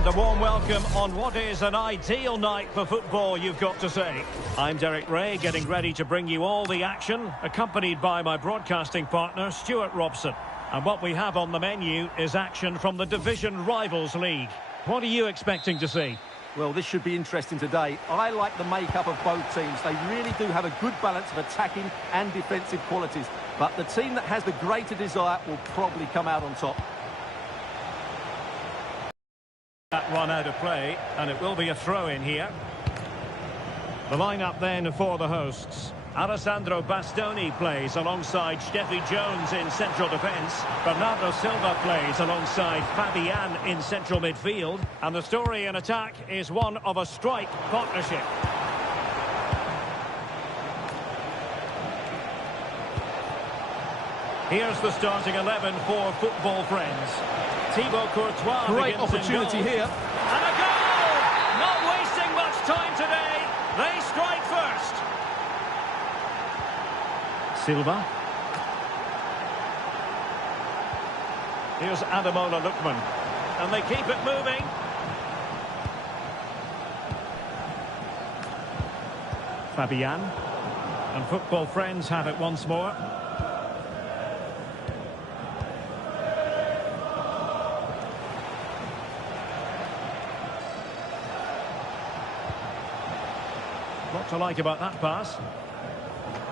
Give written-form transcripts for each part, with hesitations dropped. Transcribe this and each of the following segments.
And a warm welcome on what is an ideal night for football, you've got to say. I'm Derek Ray, getting ready to bring you all the action, accompanied by my broadcasting partner, Stuart Robson. And what we have on the menu is action from the Division Rivals League. What are you expecting to see? Well, this should be interesting today. I like the makeup of both teams. They really do have a good balance of attacking and defensive qualities. But the team that has the greater desire will probably come out on top. That one out of play, and it will be a throw-in here. The lineup then for the hosts. Alessandro Bastoni plays alongside Steffi Jones in central defence. Bernardo Silva plays alongside Fabian in central midfield. And the story in attack is one of a strike partnership. Here's the starting 11 for Football Friends. Thibaut Courtois. Great opportunity here. And a goal! Not wasting much time today. They strike first. Silva. Here's Ademola Lookman. And they keep it moving. Fabian. And Football Friends have it once more. What to like about that pass.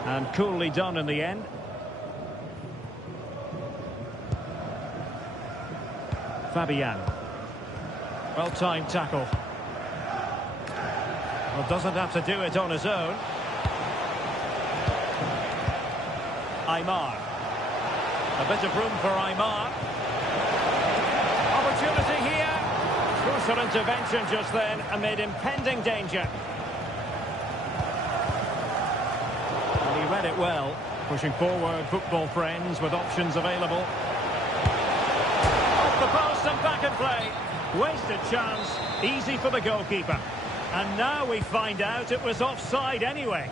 And coolly done in the end. Fabian. Well-timed tackle. Well, doesn't have to do it on his own. Aymar. A bit of room for Aymar. Opportunity here. Crucial intervention just then amid impending danger. Read it well, pushing forward Football Friends with options available. Off the post and back in play. Wasted chance, easy for the goalkeeper. And now we find out it was offside anyway.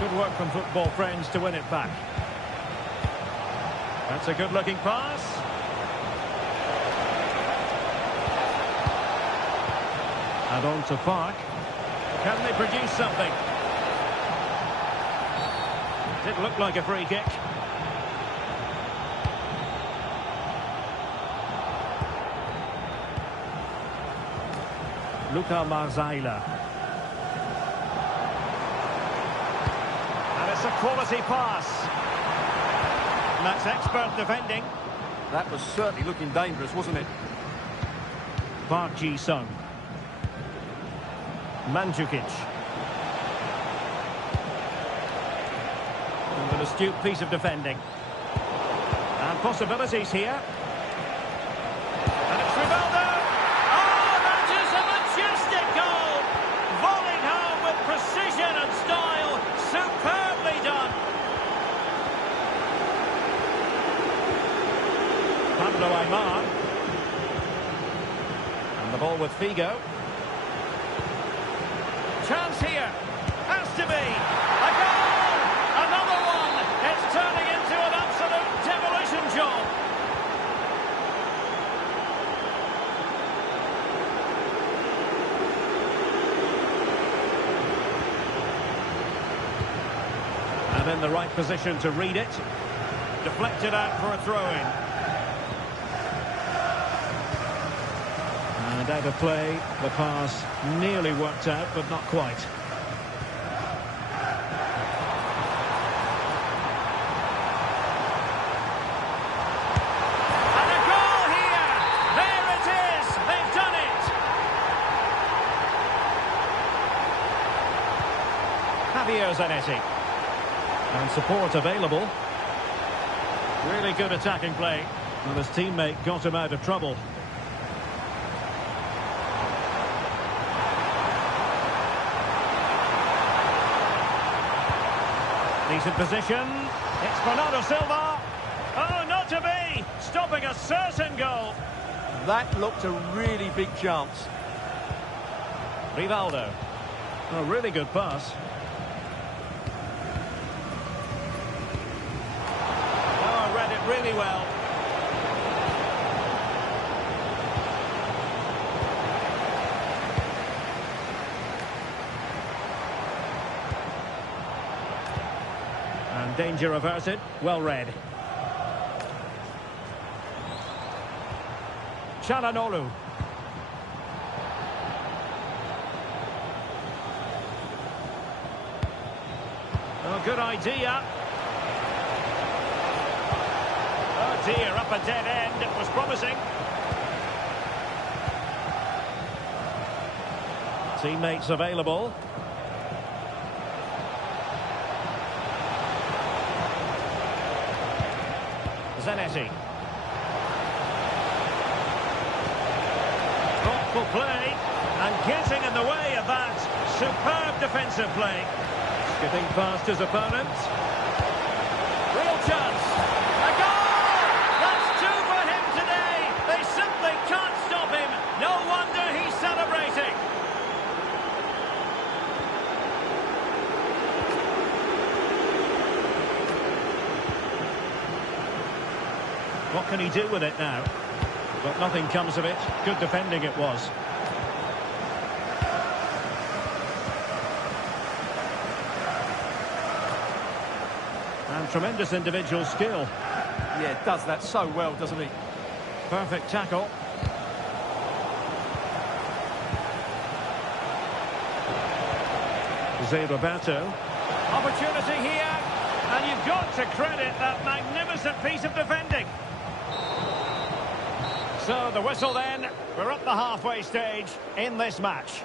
Good work from Football Friends to win it back. That's a good-looking pass. And on to Park. Can they produce something? Did look like a free kick. Luka Marzaila. And it's a quality pass. And that's expert defending. That was certainly looking dangerous, wasn't it? Park Ji-sung. Mandzukic. And an astute piece of defending. And possibilities here. And it's Rivaldo. Oh, that is a majestic goal! Volleyed home with precision and style. Superbly done. Pablo Aymar. And the ball with Figo. Chance here. Has to be. A goal! Another one. It's turning into an absolute demolition job. And in the right position to read it. Deflected out for a throw-in. And out of play, the pass nearly worked out, but not quite. And a goal here! There it is! They've done it! Javier Zanetti. And support available. Really good attacking play. And his teammate got him out of trouble. Decent position. It's Bernardo Silva. Oh, not to be. Stopping a certain goal. That looked a really big chance. Rivaldo. A really good pass. Oh, read it really well. Danger averted. Well read. Chalanolu. Oh, good idea. Oh dear, up a dead end. It was promising. Teammates available. Zanetti. Thoughtful play, and getting in the way of that. Superb defensive play. Skipping past his opponent. Real chance. A goal! That's two for him today. They simply can't stop him. No wonder he's celebrating. What can he do with it now? But nothing comes of it. Good defending it was. And tremendous individual skill. Yeah, does that so well, doesn't he? Perfect tackle. Jose Roberto. Opportunity here. And you've got to credit that magnificent piece of defending. So the whistle then. We're up the halfway stage in this match.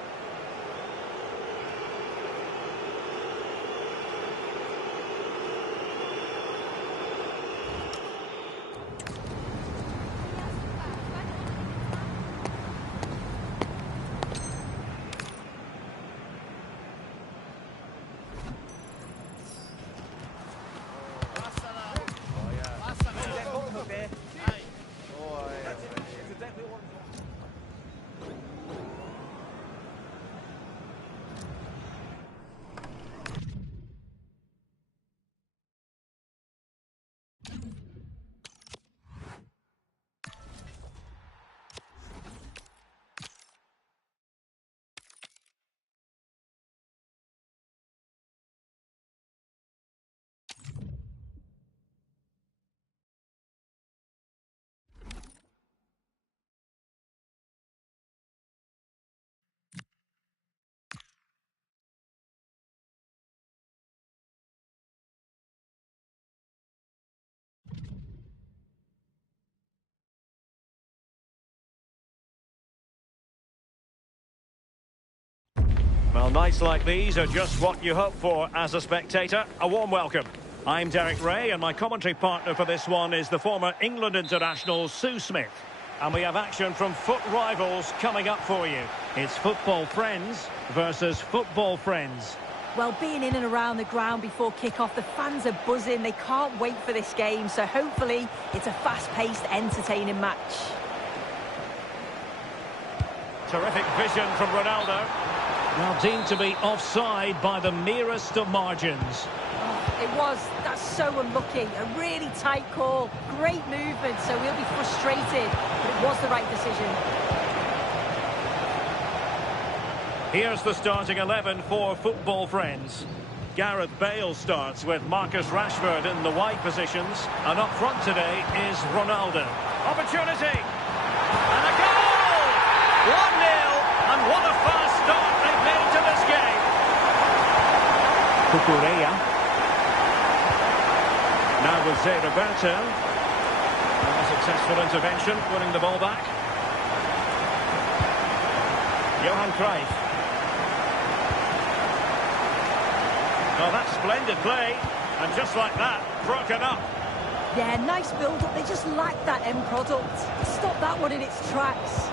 Well, nights like these are just what you hope for as a spectator. A warm welcome. I'm Derek Ray, and my commentary partner for this one is the former England international Sue Smith. And we have action from FUT Rivals coming up for you. It's football friends versus football friends. Well, being in and around the ground before kick-off, the fans are buzzing. They can't wait for this game, so hopefully it's a fast-paced, entertaining match. Terrific vision from Ronaldo. Now deemed to be offside by the merest of margins. Oh, it was. That's so unlucky. A really tight call. Great movement, so we'll be frustrated. But it was the right decision. Here's the starting 11 for football friends. Gareth Bale starts with Marcus Rashford in the wide positions. And up front today is Ronaldo. Opportunity! And a goal! 1-0, and what a fast start they've made to this game. Cucurella. Now with Zé Roberto. A successful intervention, winning the ball back. Johan Cruyff. Oh, that's splendid play. And just like that, broken up. Yeah, nice build-up. They just lack that end product. Stop that one in its tracks.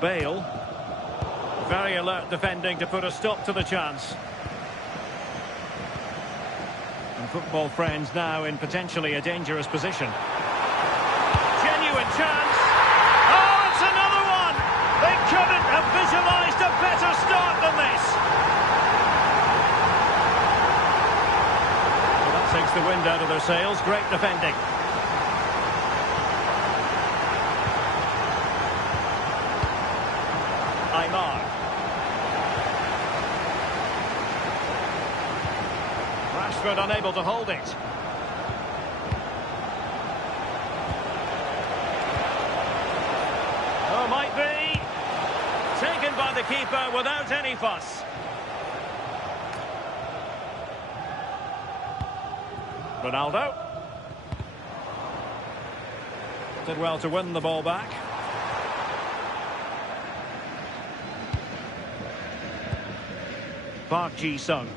Bale. Very alert defending to put a stop to the chance. And football friends now in potentially a dangerous position. Genuine chance. Oh, it's another one! They couldn't have visualised a better start than this. Well, that takes the wind out of their sails. Great defending. Aymar. Rashford unable to hold it. Oh, might be. Taken by the keeper without any fuss. Ronaldo. Did well to win the ball back. Park Ji-sung.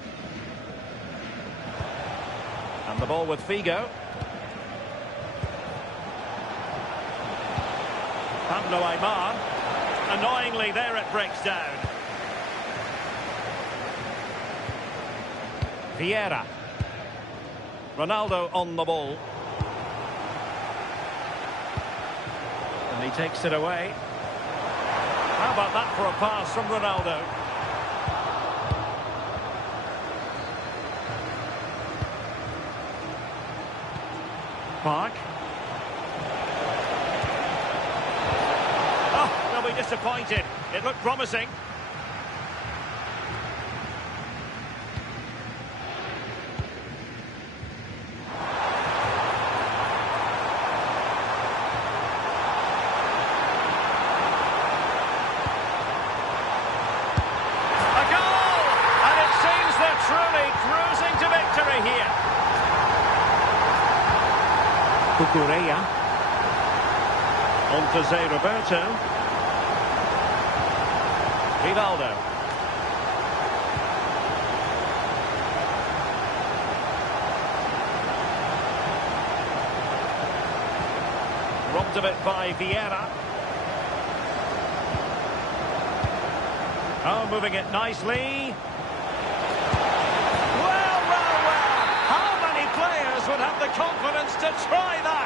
And the ball with Figo. Pablo Aimar. Annoyingly, there it breaks down. Vieira. Ronaldo on the ball. And he takes it away. How about that for a pass from Ronaldo? Park. Oh, they'll be disappointed. It looked promising. A goal! And it seems they're truly cruising to victory here. Cucurella. On to Zé Roberto. Rivaldo. Robbed of it by Vieira. Oh, moving it nicely. How many players would have the confidence to try that?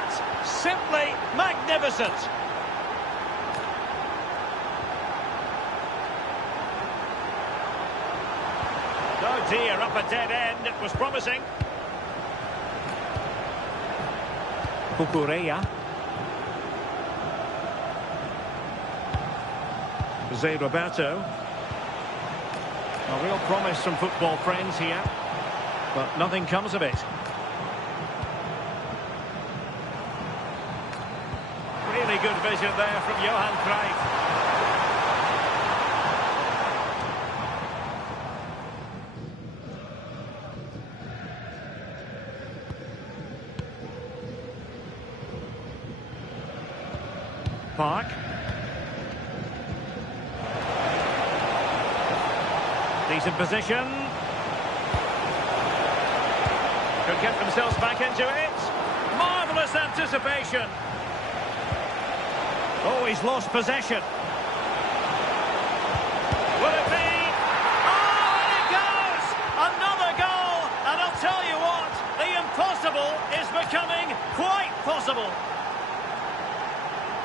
Simply magnificent. Oh dear, up a dead end. It was promising. Cucurella. Zé Roberto. A real promise from football friends here, but nothing comes of it. Really good vision there from Johan Cruyff. Park. Decent position. Could get themselves back into it. Marvellous anticipation. Oh, he's lost possession. Will it be? Oh, and it goes! Another goal! And I'll tell you what, the impossible is becoming quite possible.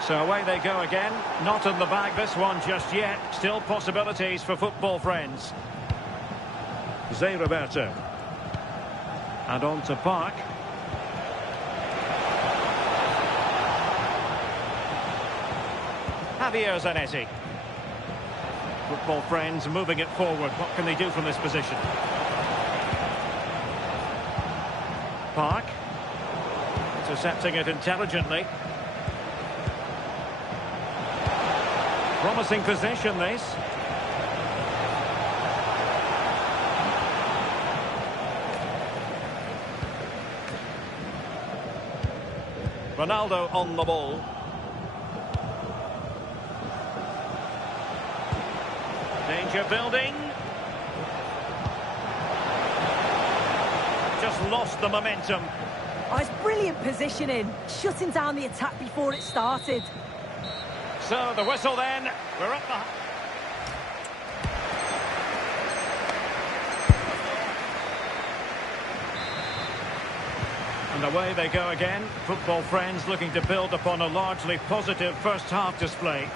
So away they go again. Not in the bag, this one just yet. Still possibilities for football friends. Zé Roberto. And on to Park. Javier Zanetti. Football friends moving it forward. What can they do from this position? Park. Intercepting it intelligently. Promising possession, this. Ronaldo on the ball. Danger building. Just lost the momentum. Oh, it's brilliant positioning. Shutting down the attack before it started. So the whistle then. We're up the... And away they go again. Football friends looking to build upon a largely positive first half display.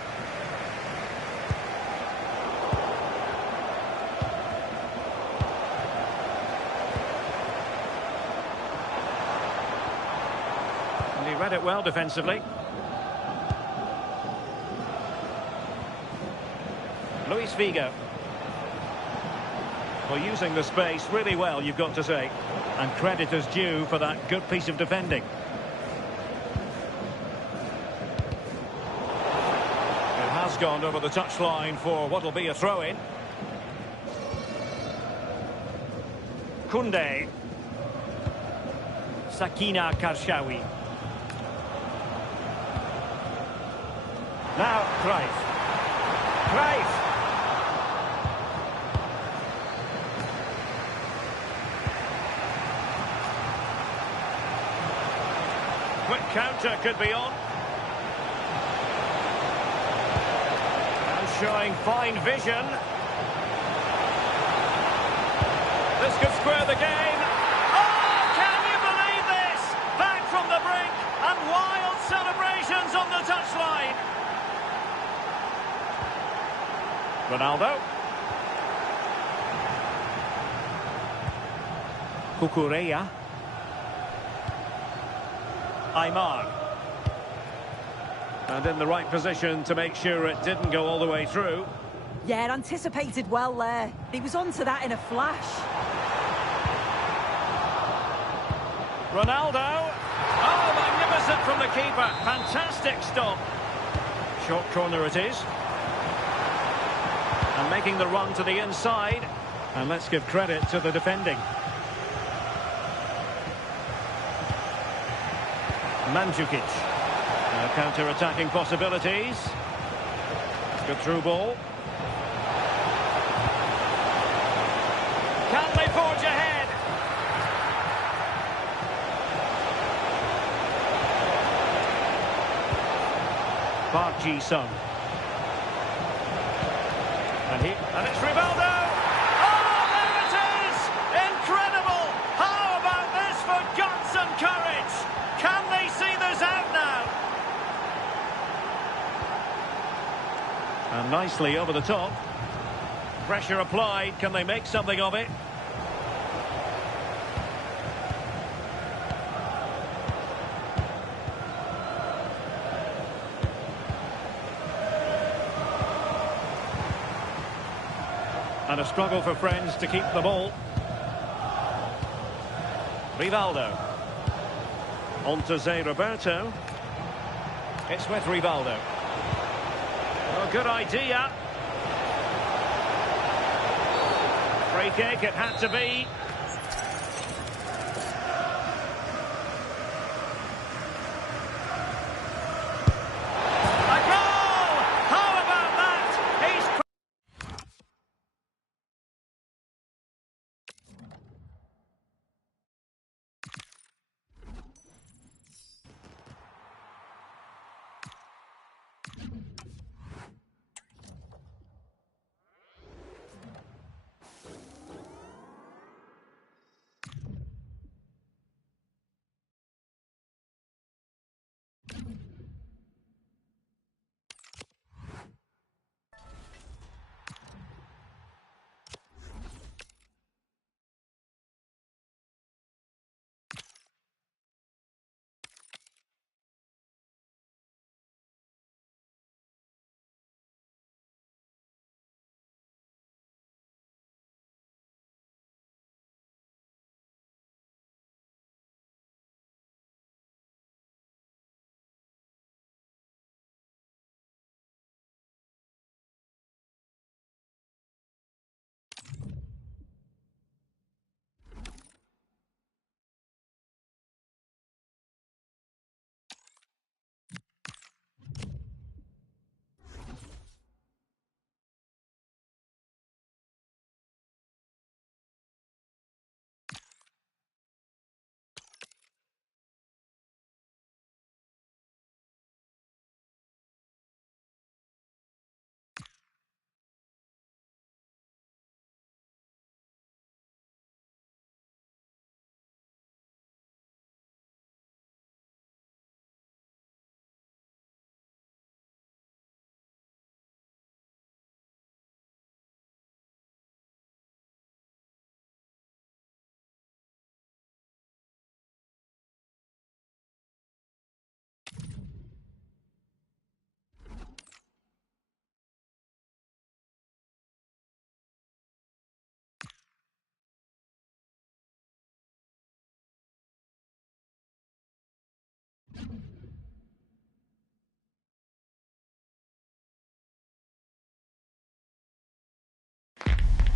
And he read it well defensively. Luis Figo. Well, using the space really well, you've got to say. And credit is due for that good piece of defending. It has gone over the touchline for what will be a throw-in. Koundé. Sakina Karshawi. Now Cruyff. Cruyff. Quick counter could be on. And showing fine vision. This could square the game. Oh, can you believe this? Back from the brink and wild celebrations on the touchline. Ronaldo. Cucurella. Aymar. And in the right position to make sure it didn't go all the way through. Yeah, anticipated well there. He was onto that in a flash. Ronaldo. Oh, magnificent from the keeper. Fantastic stop. Short corner it is. And making the run to the inside. And let's give credit to the defending. Mandzukic. Counter-attacking possibilities. Good through ball. Can they forge ahead? Park Ji-sung. And it's Rivaldo! Oh, there it is! Incredible! How about this for guts and courage? Can they see this out now? And nicely over the top. Pressure applied. Can they make something of it? And a struggle for friends to keep the ball. Rivaldo. On to Zé Roberto. It's with Rivaldo. Oh, good idea. Free kick, it had to be. A goal! How about that? He's...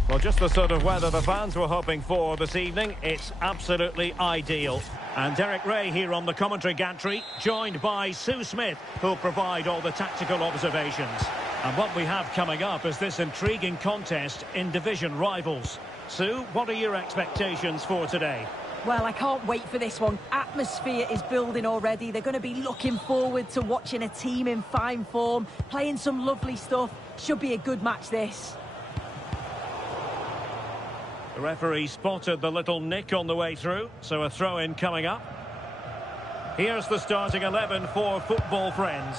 Well, just the sort of weather the fans were hoping for this evening. It's absolutely ideal. And Derek Ray here on the commentary gantry, joined by Sue Smith, who'll provide all the tactical observations. And what we have coming up is this intriguing contest in Division Rivals. Sue, what are your expectations for today? Well, I can't wait for this one. Atmosphere is building already. They're going to be looking forward to watching a team in fine form, playing some lovely stuff. Should be a good match, this. The referee spotted the little nick on the way through, so a throw-in coming up. Here's the starting 11 for football friends.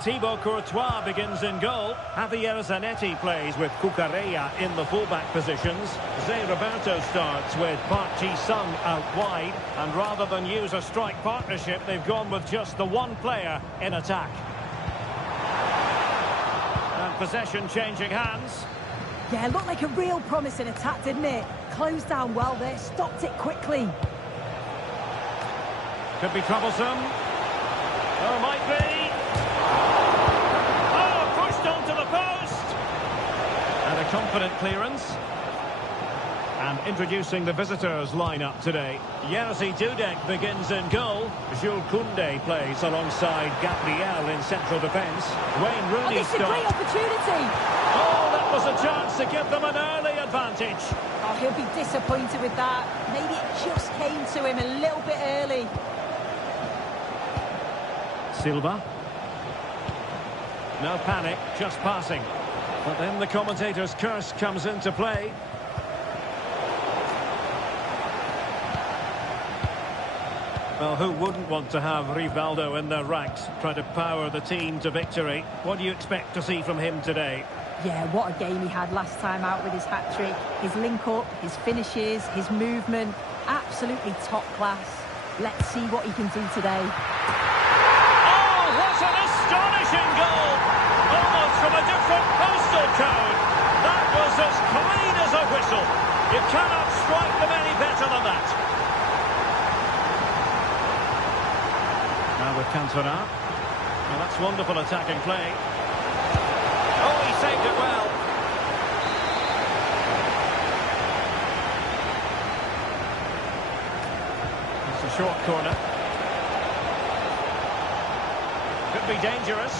Thibaut Courtois begins in goal. Javier Zanetti plays with Cucurella in the fullback positions. Zé Roberto starts with Park Ji-sung out wide. And rather than use a strike partnership, they've gone with just the one player in attack. And possession changing hands. Yeah, looked like a real promising attack, didn't it? Closed down well there, stopped it quickly. Could be troublesome. Oh, might be. Oh, pushed onto the post. And a confident clearance. And introducing the visitors lineup today. Jerzy Dudek begins in goal. Jules Koundé plays alongside Gabriel in central defence. Wayne Rooney this is a great opportunity. Oh, that was a chance to give them an early advantage. Oh, he'll be disappointed with that. Maybe it just came to him a little bit early. Silva. No panic, just passing. But then the commentator's curse comes into play. Well, who wouldn't want to have Rivaldo in their ranks, trying to power the team to victory? What do you expect to see from him today? Yeah, what a game he had last time out with his hat-trick. His link-up, his finishes, his movement, absolutely top class. Let's see what he can do today. Oh, what an astonishing goal! Almost from a different postal code. That was as clean as a whistle. You cannot strike them any better than that. Now with Cantona. Well, that's wonderful attacking play. Oh, he saved it well. It's a short corner. Could be dangerous.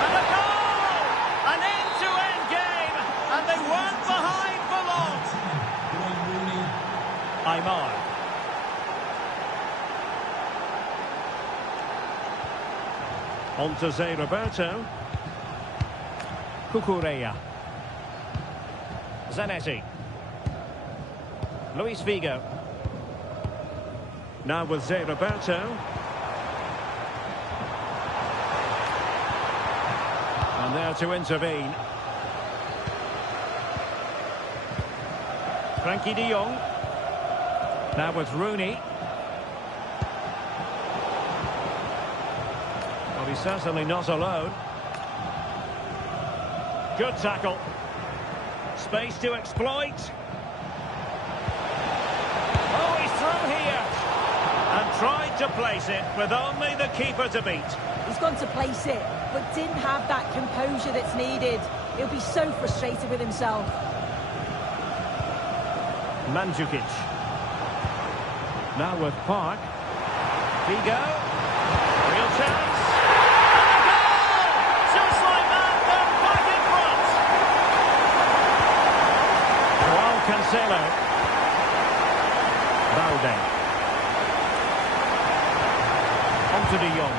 And a goal! An end-to-end game, and they weren't behind for long. Aymar. On to Zé Roberto. Cucurella. Zanetti. Luis Figo. Now with Zé Roberto. And there to intervene. Frankie de Jong. Now with Rooney. Well, he's certainly not alone. Good tackle. Space to exploit. Oh, he's through here. And tried to place it with only the keeper to beat. He's gone to place it, but didn't have that composure that's needed. He'll be so frustrated with himself. Mandzukic. Now with Park. Figo. Real chance. And a goal! Just like that, they're back in front. Joao Cancelo. Valde. On to de Jong.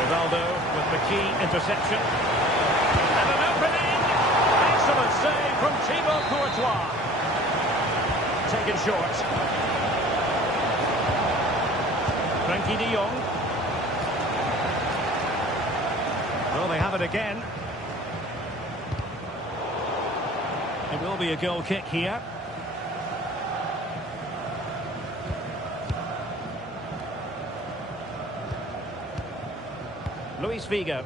Rivaldo with the key interception. And an opening. Excellent save from Thibaut Courtois. Taken short. Frankie de Jong. Well, they have it again. It will be a goal kick here. Luis Figo.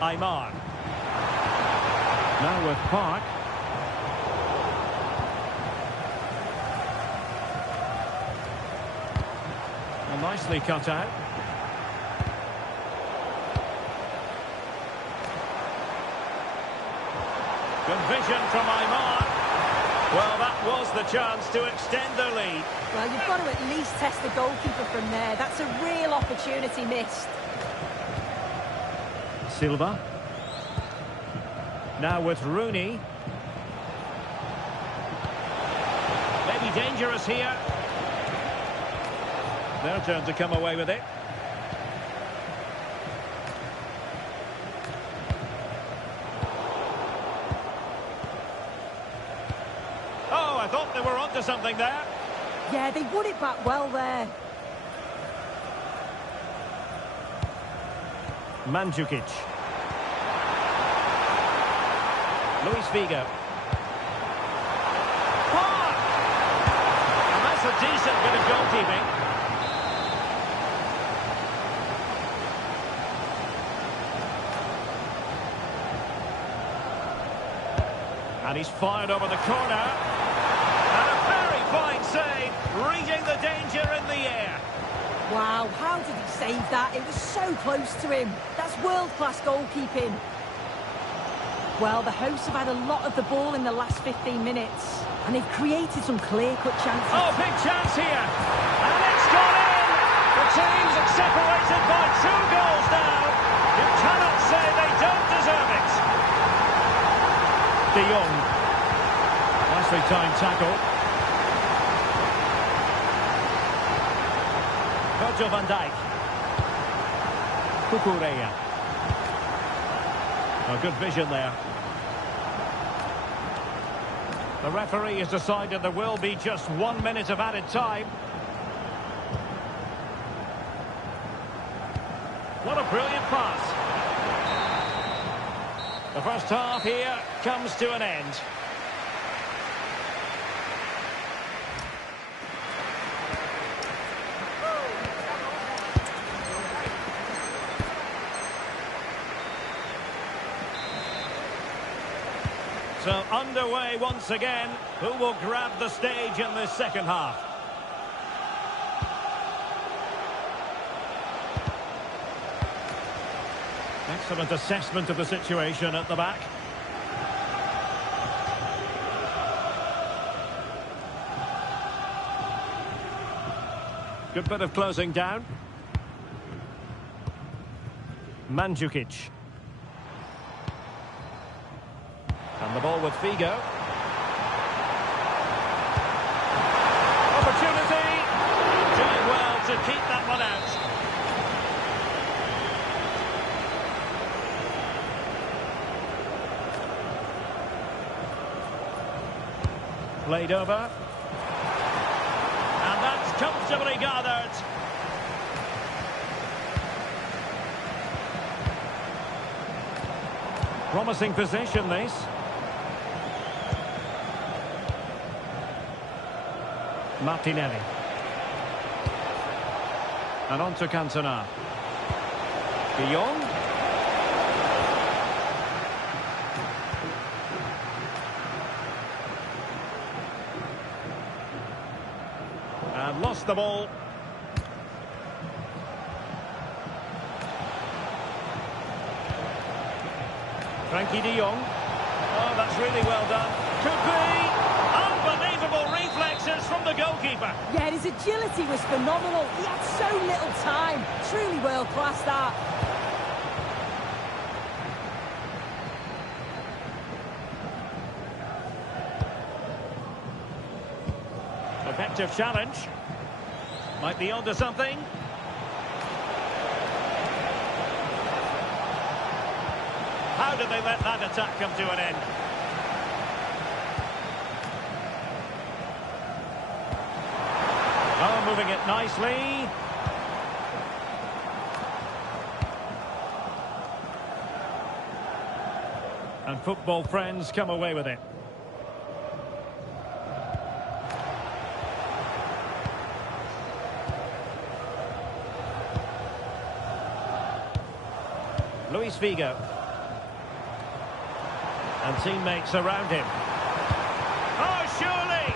Aymar. Now with Park. Well, nicely cut out. Good vision from Aymar. Well, that was the chance to extend the lead. Well, you've got to at least test the goalkeeper from there. That's a real opportunity missed. Silva. Now with Rooney. Maybe dangerous here. Their turn to come away with it. Oh, I thought they were onto something there. Yeah, they won it back well there. Mandzukic. Luis Figo. Park! And that's a decent bit of goalkeeping. And he's fired over the corner. And a very fine save, reading the danger in the air. Wow, how did he save that? It was so close to him. That's world-class goalkeeping. Well, the hosts have had a lot of the ball in the last 15 minutes. And they've created some clear-cut chances. Oh, big chance here. And it's gone in. The teams are separated by 2 goals now. You cannot say they don't deserve it. De Jong. Nicely timed tackle. Virgil van Dijk. Cucurella. A good vision there. The referee has decided there will be just 1 minute of added time. What a brilliant pass. The first half here comes to an end. So underway once again. Who will grab the stage in this second half? Excellent assessment of the situation at the back. Good bit of closing down. Mandzukic. And the ball with Figo. Opportunity. Doing well to keep that one out. Played over. And that's comfortably gathered. Promising position, this. Martinelli. And on to Cantona. De Jong. And lost the ball. Frankie de Jong. Oh, that's really well done. Could be. Unbelievable reflexes from the goalkeeper. Yeah, his agility was phenomenal. He had so little time. Truly world-class, that. Effective challenge. Might be onto something. How did they let that attack come to an end? Oh, moving it nicely. And football friends come away with it. Luis Figo. And teammates around him. Oh, surely!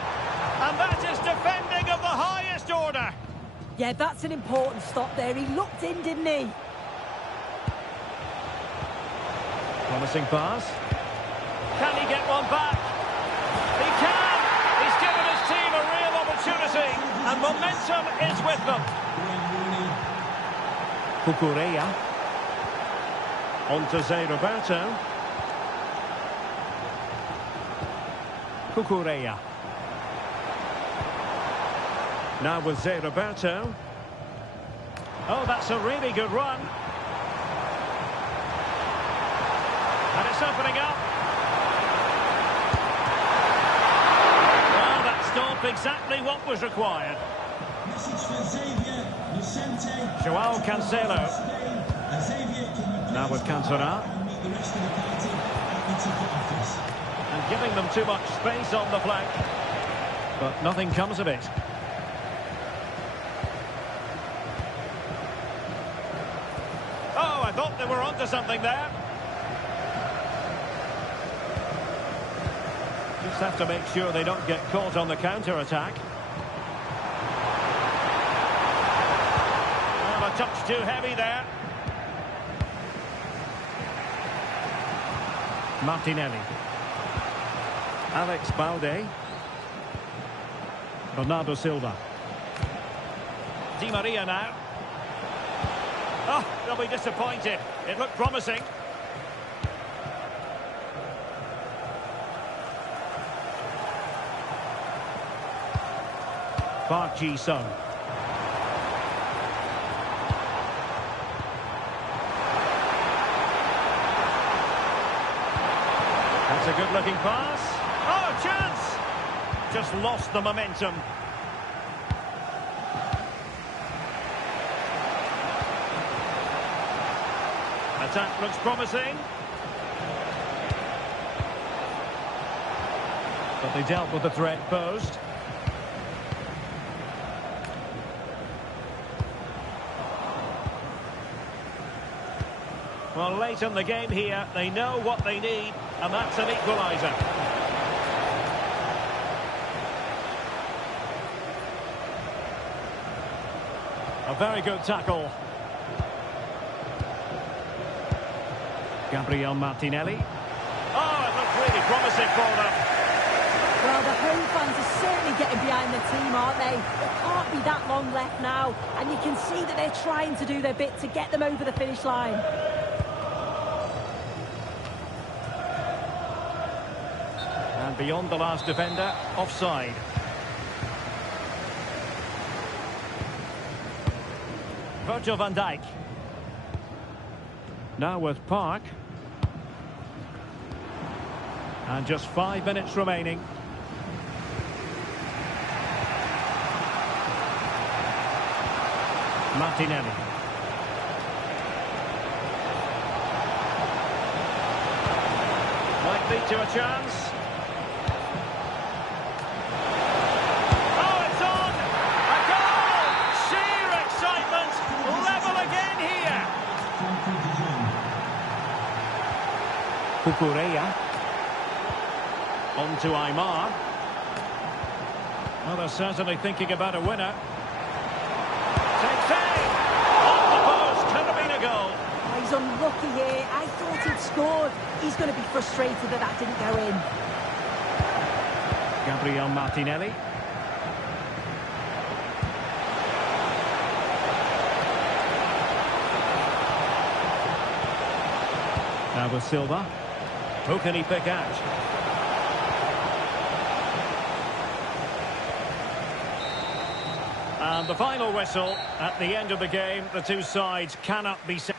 And that is defending of the highest order. Yeah, that's an important stop there. He looked in, didn't he? Promising pass. Can he get one back? He can! He's given his team a real opportunity, and momentum is with them. Cucurella. On to Zé Roberto. Cucurella. Now with Zé Roberto. Oh, that's a really good run. And it's opening up. Well, that stopped exactly what was required. João Cancelo. Now with Cantona. And giving them too much space on the flank. But nothing comes of it. Oh, I thought they were onto something there. Just have to make sure they don't get caught on the counter-attack. Well, a touch too heavy there. Martinelli. Alex Balde. Bernardo Silva. Di Maria now. Oh, they'll be disappointed. It looked promising. Park Ji-sung. That's a good-looking pass. Oh, chance! Just lost the momentum. Attack looks promising. But they dealt with the threat posed. Well, late in the game here, they know what they need, and that's an equaliser. A very good tackle. Gabriel Martinelli. Oh, it looked really promising for them. Well, the home fans are certainly getting behind the team, aren't they? There can't be that long left now, and you can see that they're trying to do their bit to get them over the finish line. And beyond the last defender, offside. Virgil van Dijk. Now with Park. And just 5 minutes remaining. Martinelli. Might lead to a chance. Oh, it's on! A goal! Sheer excitement! Level again here! Cucurella. On to Aymar. Well, they're certainly thinking about a winner. Takes aim! Off the post, could have been a goal. Oh, he's unlucky here. I thought he'd scored. He's going to be frustrated that that didn't go in. Gabriel Martinelli. Now with Silva. Who can he pick out? And the final whistle at the end of the game. The two sides cannot be set.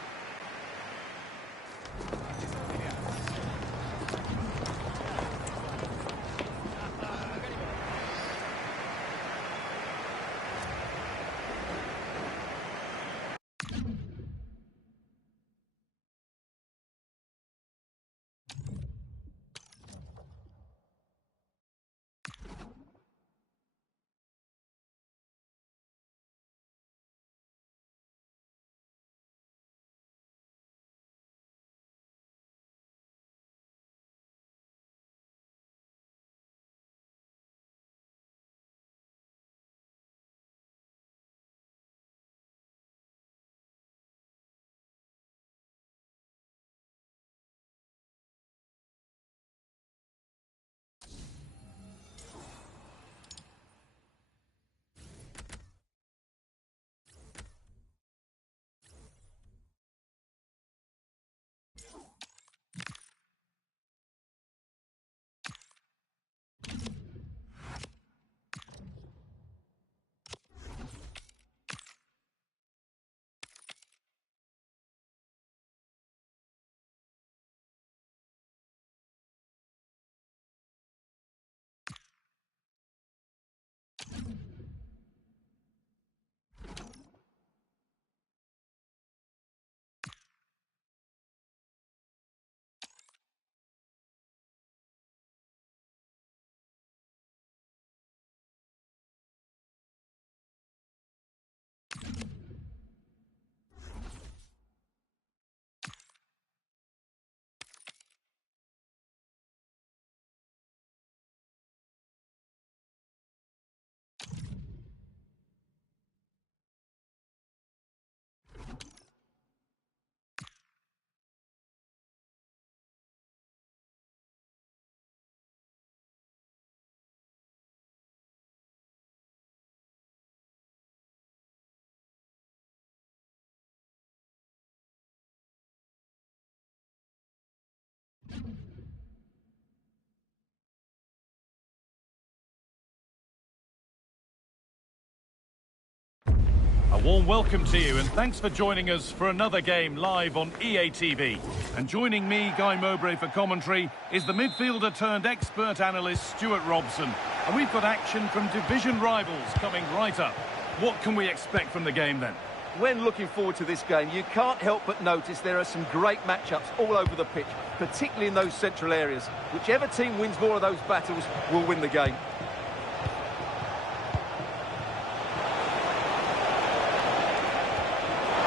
A warm welcome to you and thanks for joining us for another game live on EA TV. And joining me, Guy Mowbray, for commentary is the midfielder turned expert analyst Stuart Robson. And we've got action from Division Rivals coming right up. What can we expect from the game then? When looking forward to this game, you can't help but notice there are some great matchups all over the pitch, particularly in those central areas. Whichever team wins more of those battles will win the game.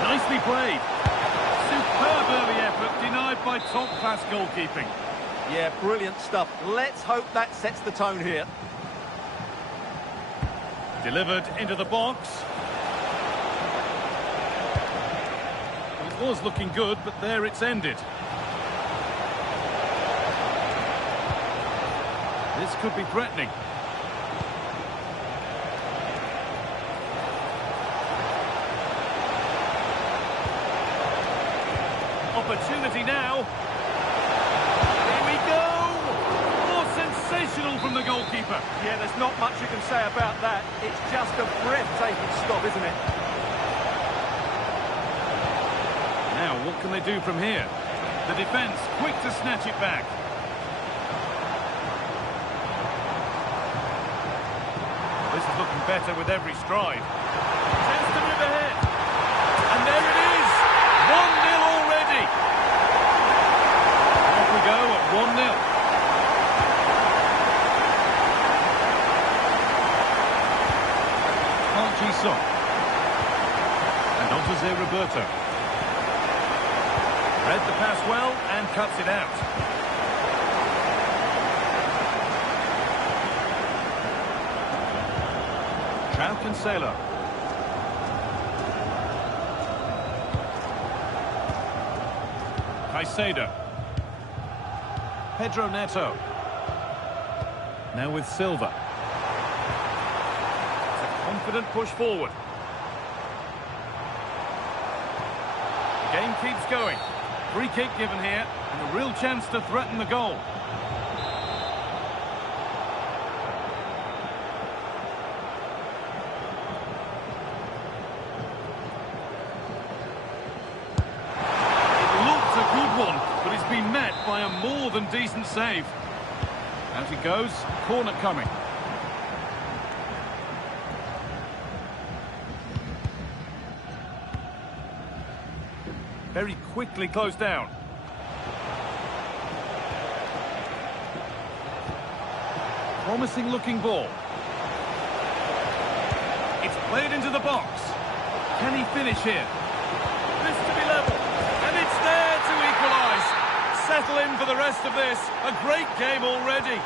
Nicely played. Superb early effort, denied by top-class goalkeeping. Yeah, brilliant stuff. Let's hope that sets the tone here. Delivered into the box. It was looking good, but there it's ended. This could be threatening. Opportunity now. Here we go. More sensational from the goalkeeper. Yeah, there's not much you can say about that. It's just a breathtaking stop, isn't it? Now, what can they do from here? The defence quick to snatch it back. This is looking better with every stride. Chance to move ahead. And there it is. 1-0 already. Off we go at 1-0. Song. And on to Zé Roberto. Read the pass well and cuts it out. João Cancelo. Caicedo. Pedro Neto. Now with Silva. Confident push forward. The game keeps going. Free kick given here, and a real chance to threaten the goal. It looked a good one, but it's been met by a more than decent save. Out he goes, corner coming. Very quickly closed down. Promising looking ball. It's played into the box. Can he finish here? This to be level. And it's there to equalise. Settle in for the rest of this. A great game already.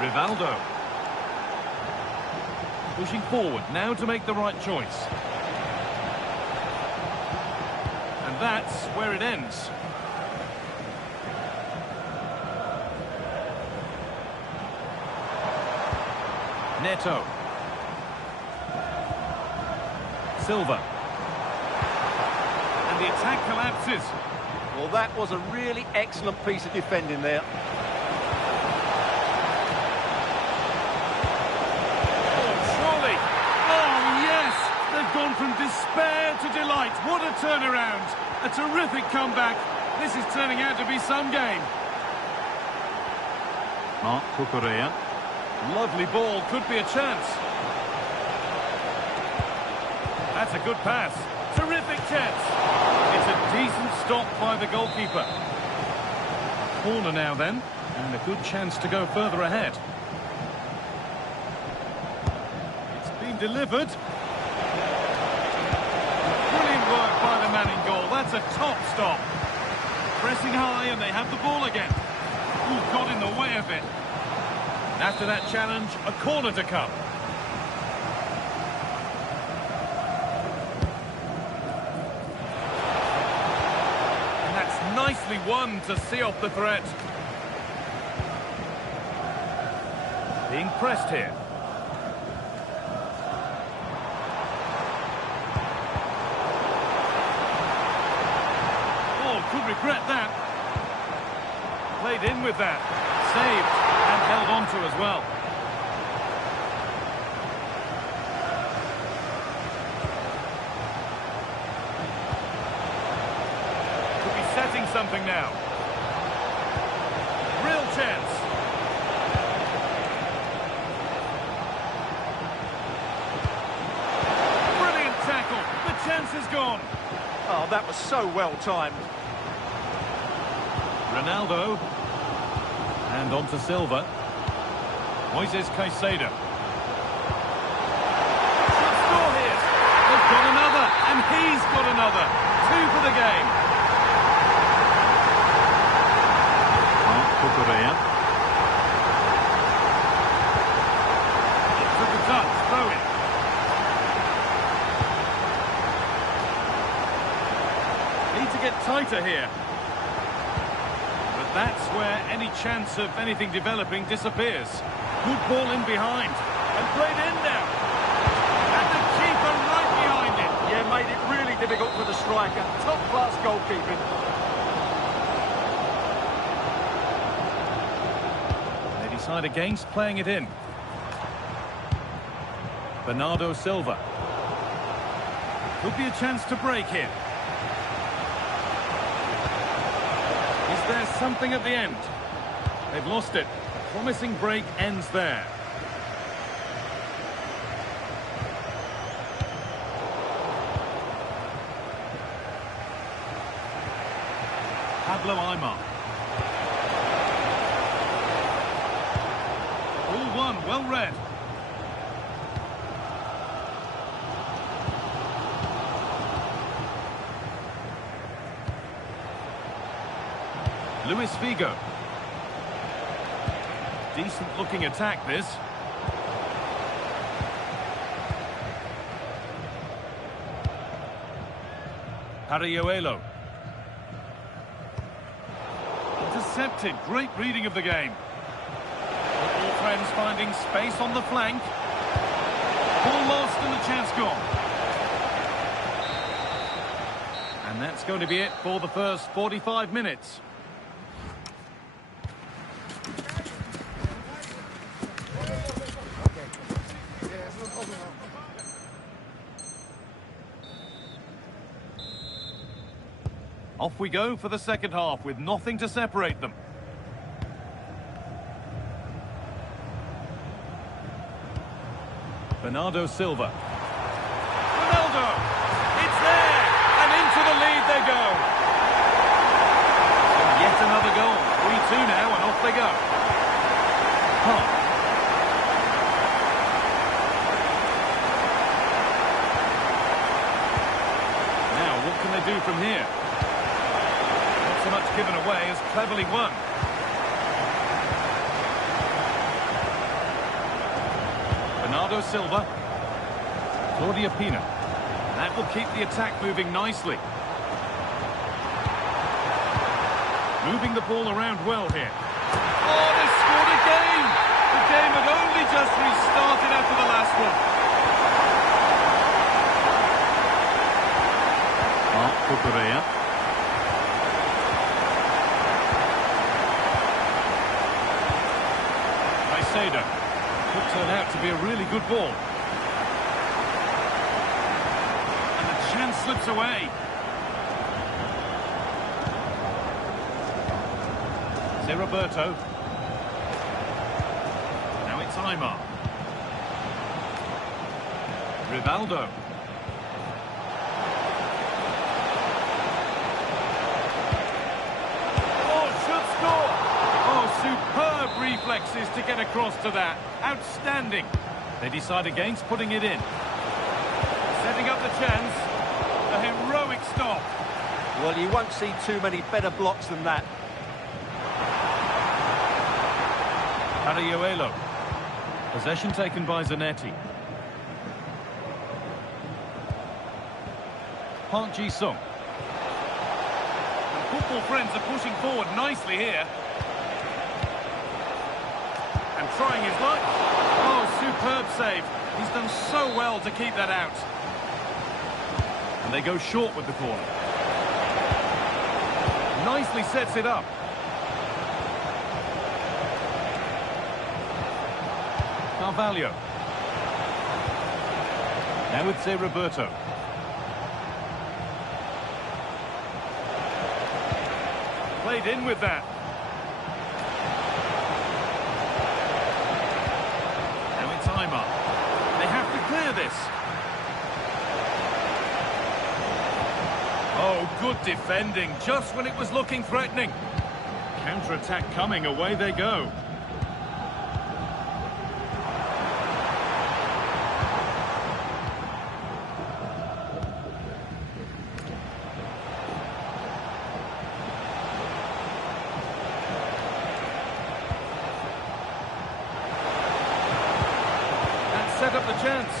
Rivaldo. Pushing forward now to make the right choice. And that's where it ends. Neto. Silva. And the attack collapses. Well, that was a really excellent piece of defending there. Gone from despair to delight. What a turnaround. A terrific comeback. This is turning out to be some game. Mark Cucurella. Lovely ball. Could be a chance. That's a good pass. Terrific chance. It's a decent stop by the goalkeeper. Corner now then. And a good chance to go further ahead. It's been delivered. Work by the man in goal. That's a top stop. Pressing high and they have the ball again. Ooh, got in the way of it. After that challenge, a corner to come. And that's nicely won to see off the threat. Being pressed here. Could regret that. Played in with that. Saved and held on to as well. something now. Real chance. Brilliant tackle. The chance is gone. Oh, that was so well timed. Ronaldo. And on to Silva. Moises Caicedo. Should score here. They've got another, and he's got another. 2 for the game. Kukurea. Took a touch, throw it. Need to get tighter here. But that's where any chance of anything developing disappears. Good ball in behind. And played in now. And the keeper right behind it. Yeah, made it really difficult for the striker. Top-class goalkeeping. They decide against playing it in. Bernardo Silva. Could be a chance to break here. Is there something at the end? They've lost it. A promising break ends there. Pablo Aimar. All one, well read. Luis Figo. Decent looking attack this. Ariuelo. Intercepted. Great reading of the game. Football friends finding space on the flank. Ball lost and the chance gone. And that's going to be it for the first 45 minutes. Off we go for the second half with nothing to separate them. Bernardo Silva. Ronaldo! It's there! And into the lead they go. Yet another goal. 3-2 now and off they go. Now, what can they do from here? So much given away as cleverly won. Bernardo Silva. Claudia Pina. That will keep the attack moving nicely. Moving the ball around well here. Oh, they scored again! The game had only just restarted after the last one. Kukurea. Could turn out to be a really good ball. And the chance slips away. Roberto. Now it's Aimar. Rivaldo. Superb reflexes to get across to that. Outstanding. They decide against putting it in. Setting up the chance. A heroic stop. Well, you won't see too many better blocks than that. Ariuelo. Possession taken by Zanetti. Park Ji-sung. Football friends are pushing forward nicely here. And trying his luck. Oh, superb save. He's done so well to keep that out. And they go short with the corner. Nicely sets it up. Carvalho. Now it's Roberto. Played in with that. Now it's Imar. They have to clear this. Oh, good defending, just when it was looking threatening. Counter-attack coming, away they go. That set up the chance.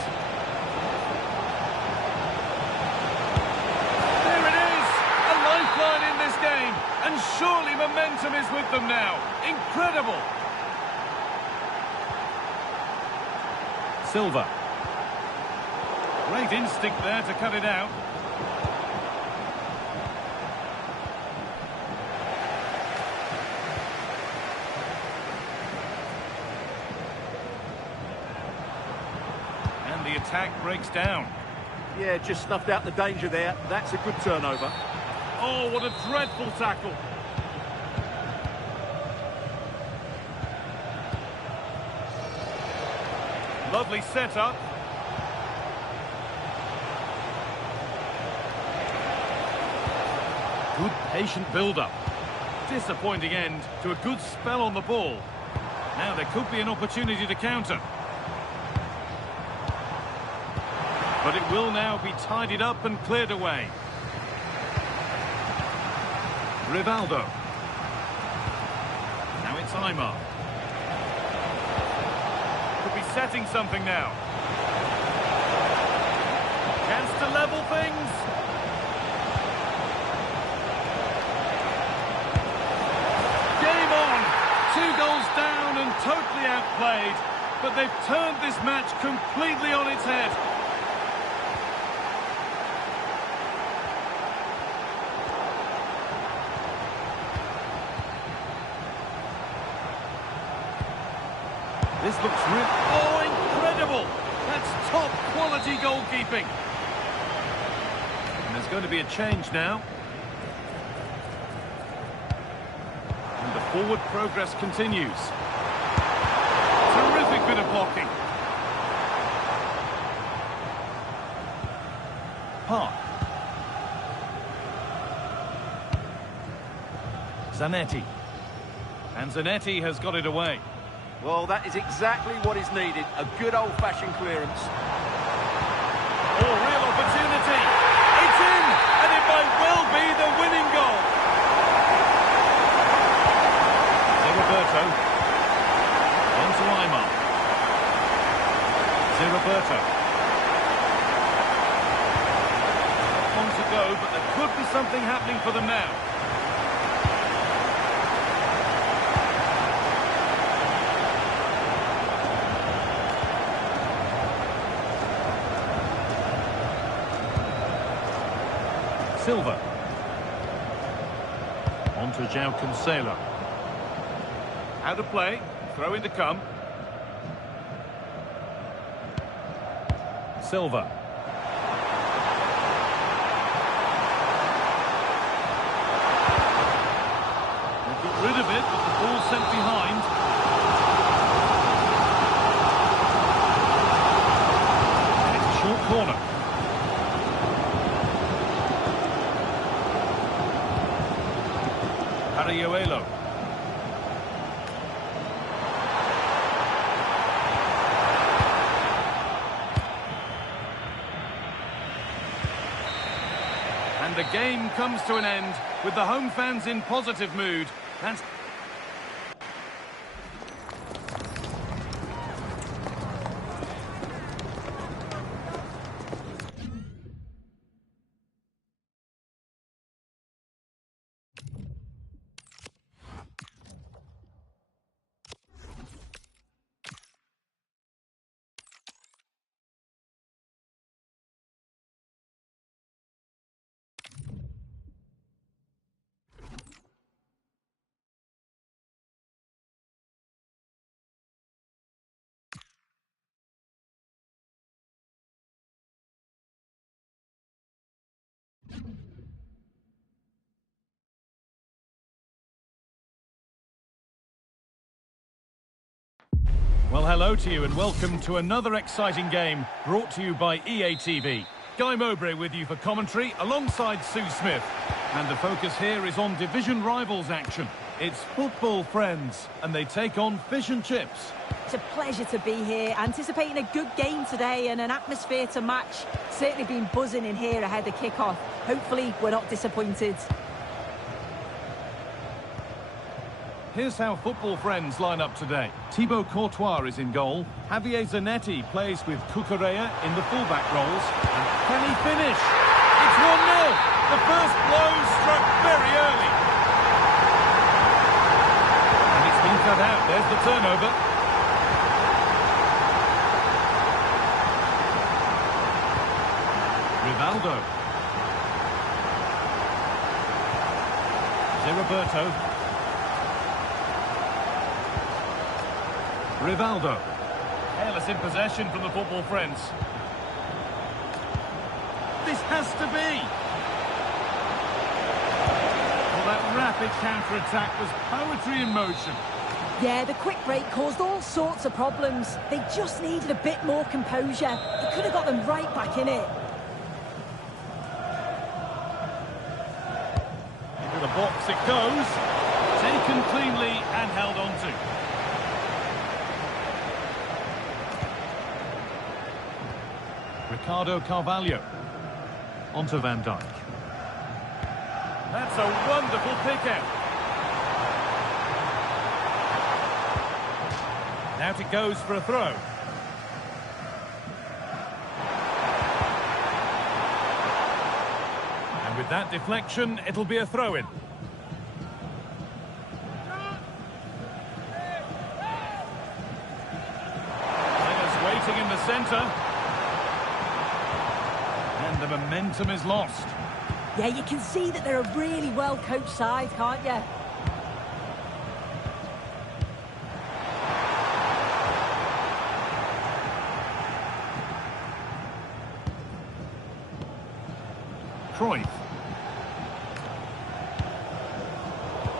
In this game, and surely momentum is with them now. Incredible. Silva. Great instinct there to cut it out. And the attack breaks down. Yeah, just snuffed out the danger there. That's a good turnover. Oh, what a dreadful tackle. Lovely setup. Good patient build-up. Disappointing end to a good spell on the ball. Now there could be an opportunity to counter. But it will now be tidied up and cleared away. Rivaldo. Now it's Imar. Could be setting something now. Chance to level things. Game on. 2 goals down and totally outplayed. But they've turned this match completely on its head. This looks real. Oh, incredible! That's top quality goalkeeping. And there's going to be a change now. And the forward progress continues. Terrific bit of blocking. Park. Zanetti. And Zanetti has got it away. Well, that is exactly what is needed. A good old-fashioned clearance. Oh, real opportunity. It's in, and it might well be the winning goal. Roberto. On to Imar. Roberto. On to go, but there could be something happening for them now. Silva. On to João Cancelo. How to play. Throw in to come. Silva. They got rid of it, but the ball's sent behind. And it's a short corner. Arioelo. And the game comes to an end with the home fans in positive mood. That's Well, hello to you and welcome to another exciting game brought to you by EA TV. Guy Mowbray with you for commentary alongside Sue Smith. And the focus here is on Division Rivals action. It's football, friends, and they take on fish and chips. It's a pleasure to be here, anticipating a good game today and an atmosphere to match. Certainly been buzzing in here ahead of kick-off. Hopefully we're not disappointed. Here's how football friends line up today. Thibaut Courtois is in goal. Javier Zanetti plays with Cucurella in the fullback roles. And can he finish? It's 1-0. The first blow struck very early. And it's been cut out. There's the turnover. Rivaldo. Roberto. Rivaldo. Careless in possession from the football friends. This has to be. Well, that rapid counter-attack was poetry in motion. Yeah, the quick break caused all sorts of problems. They just needed a bit more composure. It could have got them right back in it. Into the box it goes. Taken cleanly and held on to. Ricardo Carvalho. Onto Van Dijk. That's a wonderful pick-out. Out it goes for a throw. And with that deflection, it'll be a throw-in. Players waiting in the centre. And the momentum is lost. Yeah, you can see that they're a really well-coached side, can't you? Cruyff.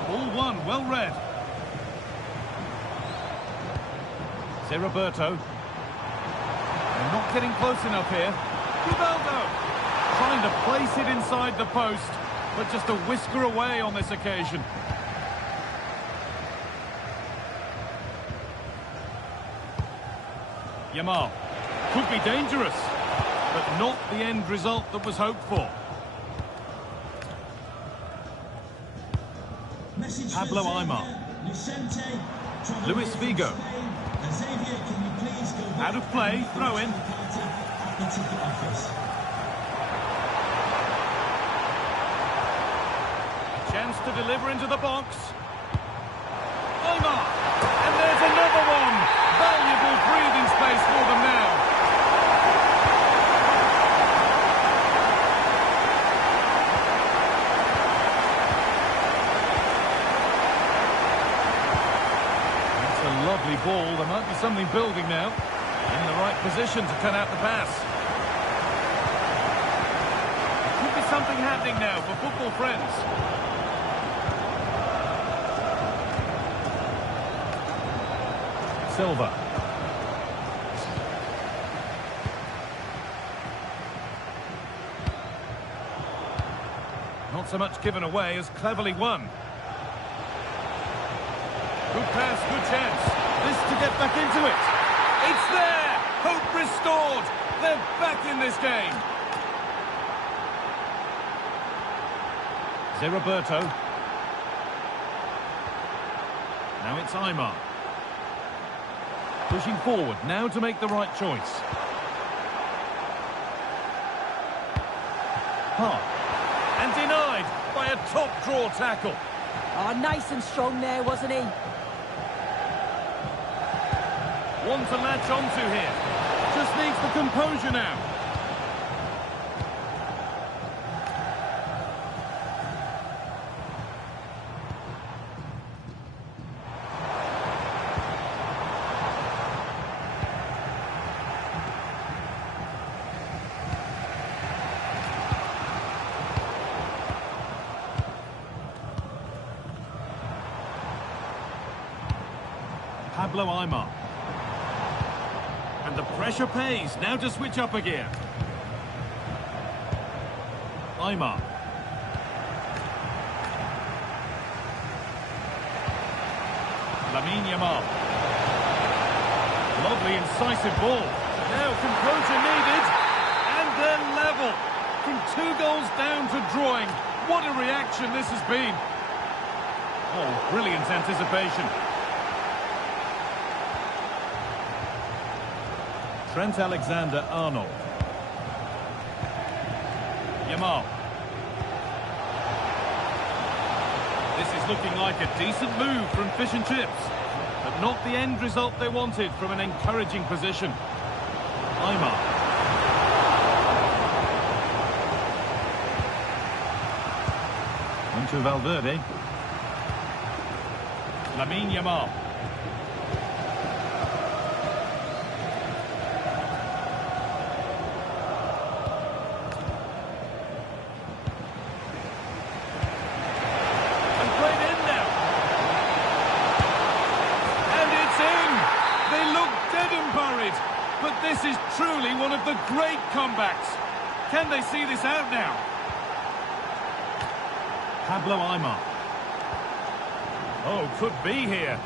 Ball one, well read. Roberto. They're not getting close enough here. Rivaldo trying to place it inside the post, but just a whisker away on this occasion. Yamal could be dangerous, but not the end result that was hoped for. Pablo Aimar. Luis Figo. Out of play, throw in. Chance to deliver into the box. Aimar. And there's another one. Valuable breathing space for them now. Lovely ball. There might be something building now. In the right position to cut out the pass. There could be something happening now for football friends. Silva. Not so much given away as cleverly won. Good pass, good chance. This to get back into it. It's there! Hope restored. They're back in this game. Roberto. Now it's Aimar. Pushing forward, now to make the right choice. And denied by a top-draw tackle. Oh, nice and strong there, wasn't he? One to latch onto here. Just needs the composure now. Pablo Aimar. And the pressure pays. Now to switch up a gear. Aymar. Lamine Yamal. Lovely incisive ball. Now composure needed. And then level. From 2 goals down to drawing. What a reaction this has been. Oh, brilliant anticipation. Trent Alexander-Arnold. Yamal. This is looking like a decent move from Fish and Chips, but not the end result they wanted from an encouraging position. Aymar. On to Valverde. Lamine Yamal. But this is truly one of the great comebacks. Can they see this out now? Pablo Aymar. Oh, could be here.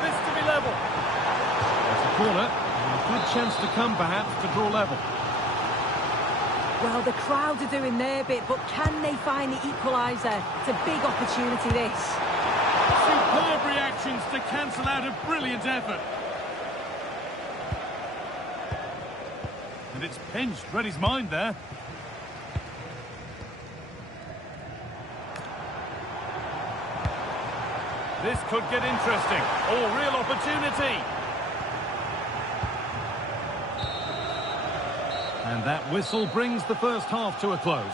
This to be level. That's a corner. A good chance to come, perhaps, to draw level. Well, the crowd are doing their bit, but can they find the equaliser? It's a big opportunity, this. Superb reactions to cancel out a brilliant effort. And it's pinched, read his mind there. This could get interesting. Oh, real opportunity. And that whistle brings the first half to a close.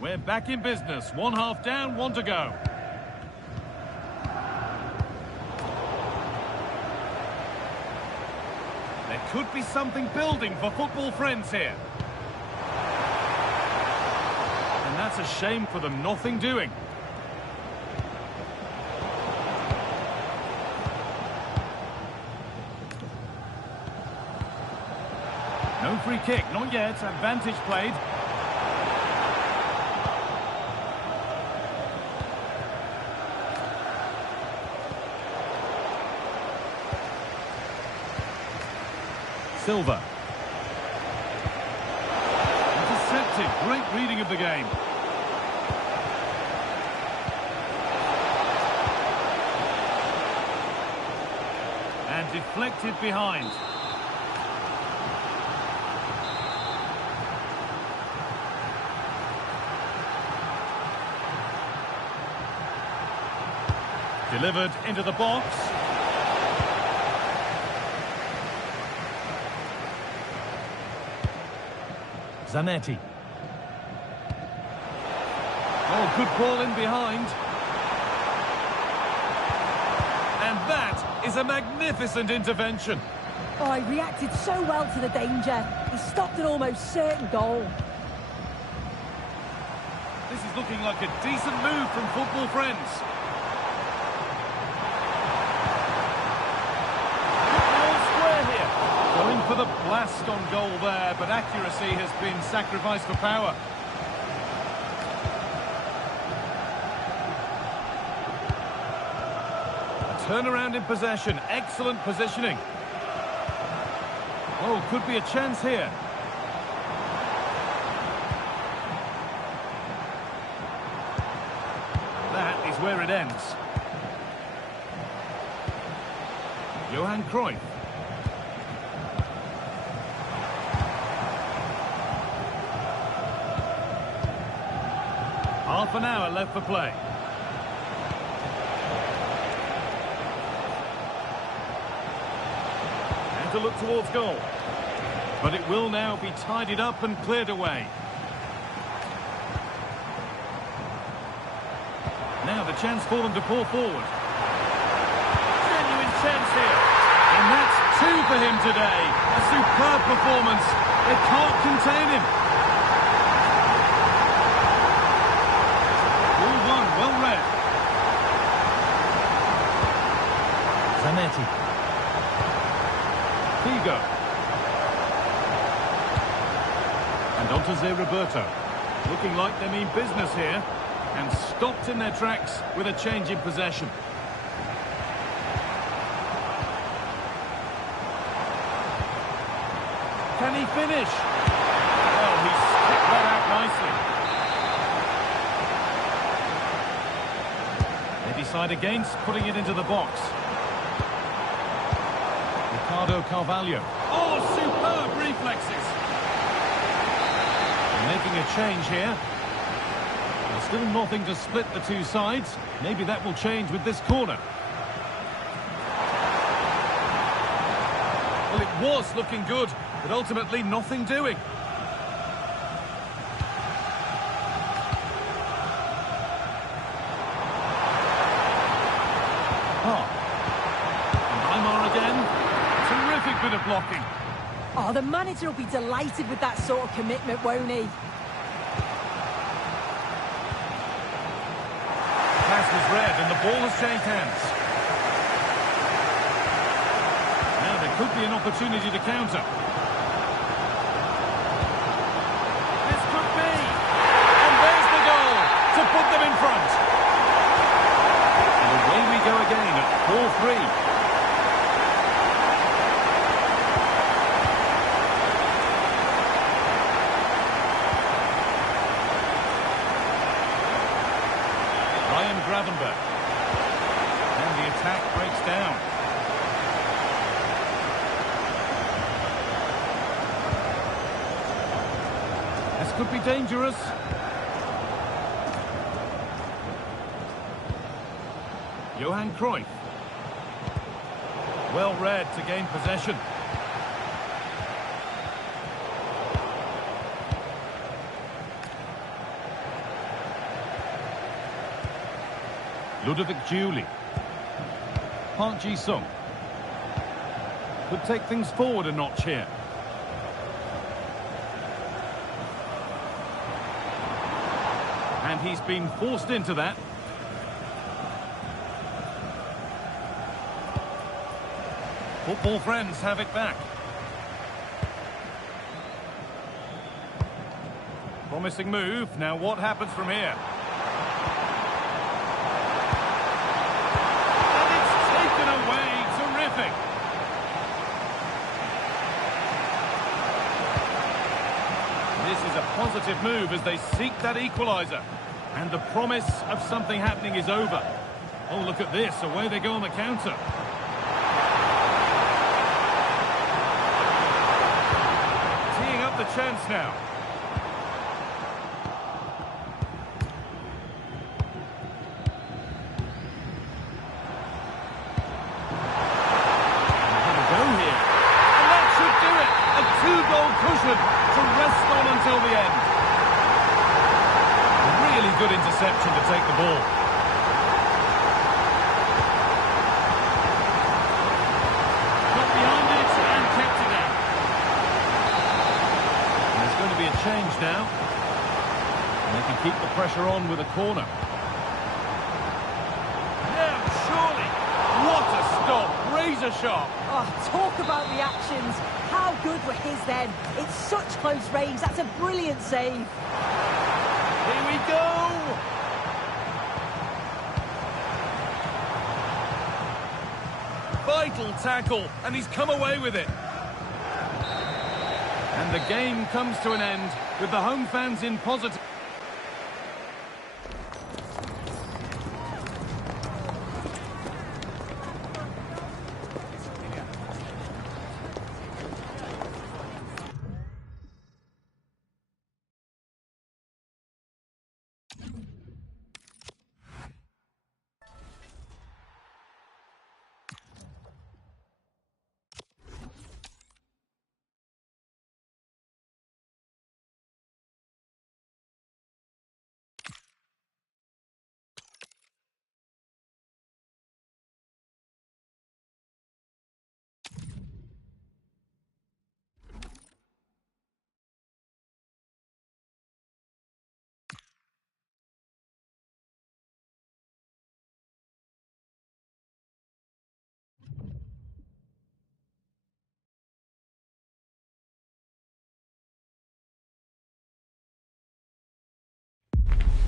We're back in business. 1 half down, 1 to go. There could be something building for football friends here. And that's a shame for them. Nothing doing. No free kick, not yet. Advantage played. Silva. Intercepted. Great reading of the game. And deflected behind. Delivered into the box. Zanetti. Oh, good ball in behind. And that is a magnificent intervention. Oh, he reacted so well to the danger. He stopped an almost certain goal. This is looking like a decent move from football friends. Going for the blast on goal there, but accuracy has been sacrificed for power. A turnaround in possession, excellent positioning. Oh, could be a chance here. That is where it ends. Johan Cruyff. Half an hour left for play. And to look towards goal. But it will now be tidied up and cleared away. Now the chance for them to pour forward. Genuine chance here. And that's two for him today. A superb performance. They can't contain him. Ball one, well read. Zanetti. Figo. And on to Zé Roberto. Looking like they mean business here. And stopped in their tracks with a change in possession. Can he finish? Well, he skipped that out nicely. They decide against putting it into the box. Ricardo Carvalho. Oh, superb reflexes. They're making a change here. There's still nothing to split the two sides. Maybe that will change with this corner. Well, it was looking good, but ultimately nothing doing. And Neymar again. Terrific bit of blocking. Oh, the manager will be delighted with that sort of commitment, won't he? Pass was read and the ball has changed hands. Now there could be an opportunity to counter. This could be. And there's the goal to put them in front. And away we go again at 4-3. Gravenberg. And the attack breaks down. This could be dangerous. Johan Cruyff. Well read to gain possession. Ludovic Giuli. Park Ji-sung. Could take things forward a notch here. And he's been forced into that. Football friends have it back. Promising move. Now what happens from here? This is a positive move as they seek that equaliser. And the promise of something happening is over. Oh, look at this. Away they go on the counter. Teeing up the chance now. Cushion to rest on until the end. Really good interception to take the ball. Got behind it and kept it out. And there's going to be a change now. And they can keep the pressure on with a corner. Now, surely. What a stop. Razor sharp. Oh, talk about reactions. How good were his then? It's such close range. That's a brilliant save. Here we go. Vital tackle, and he's come away with it. And the game comes to an end with the home fans in positive.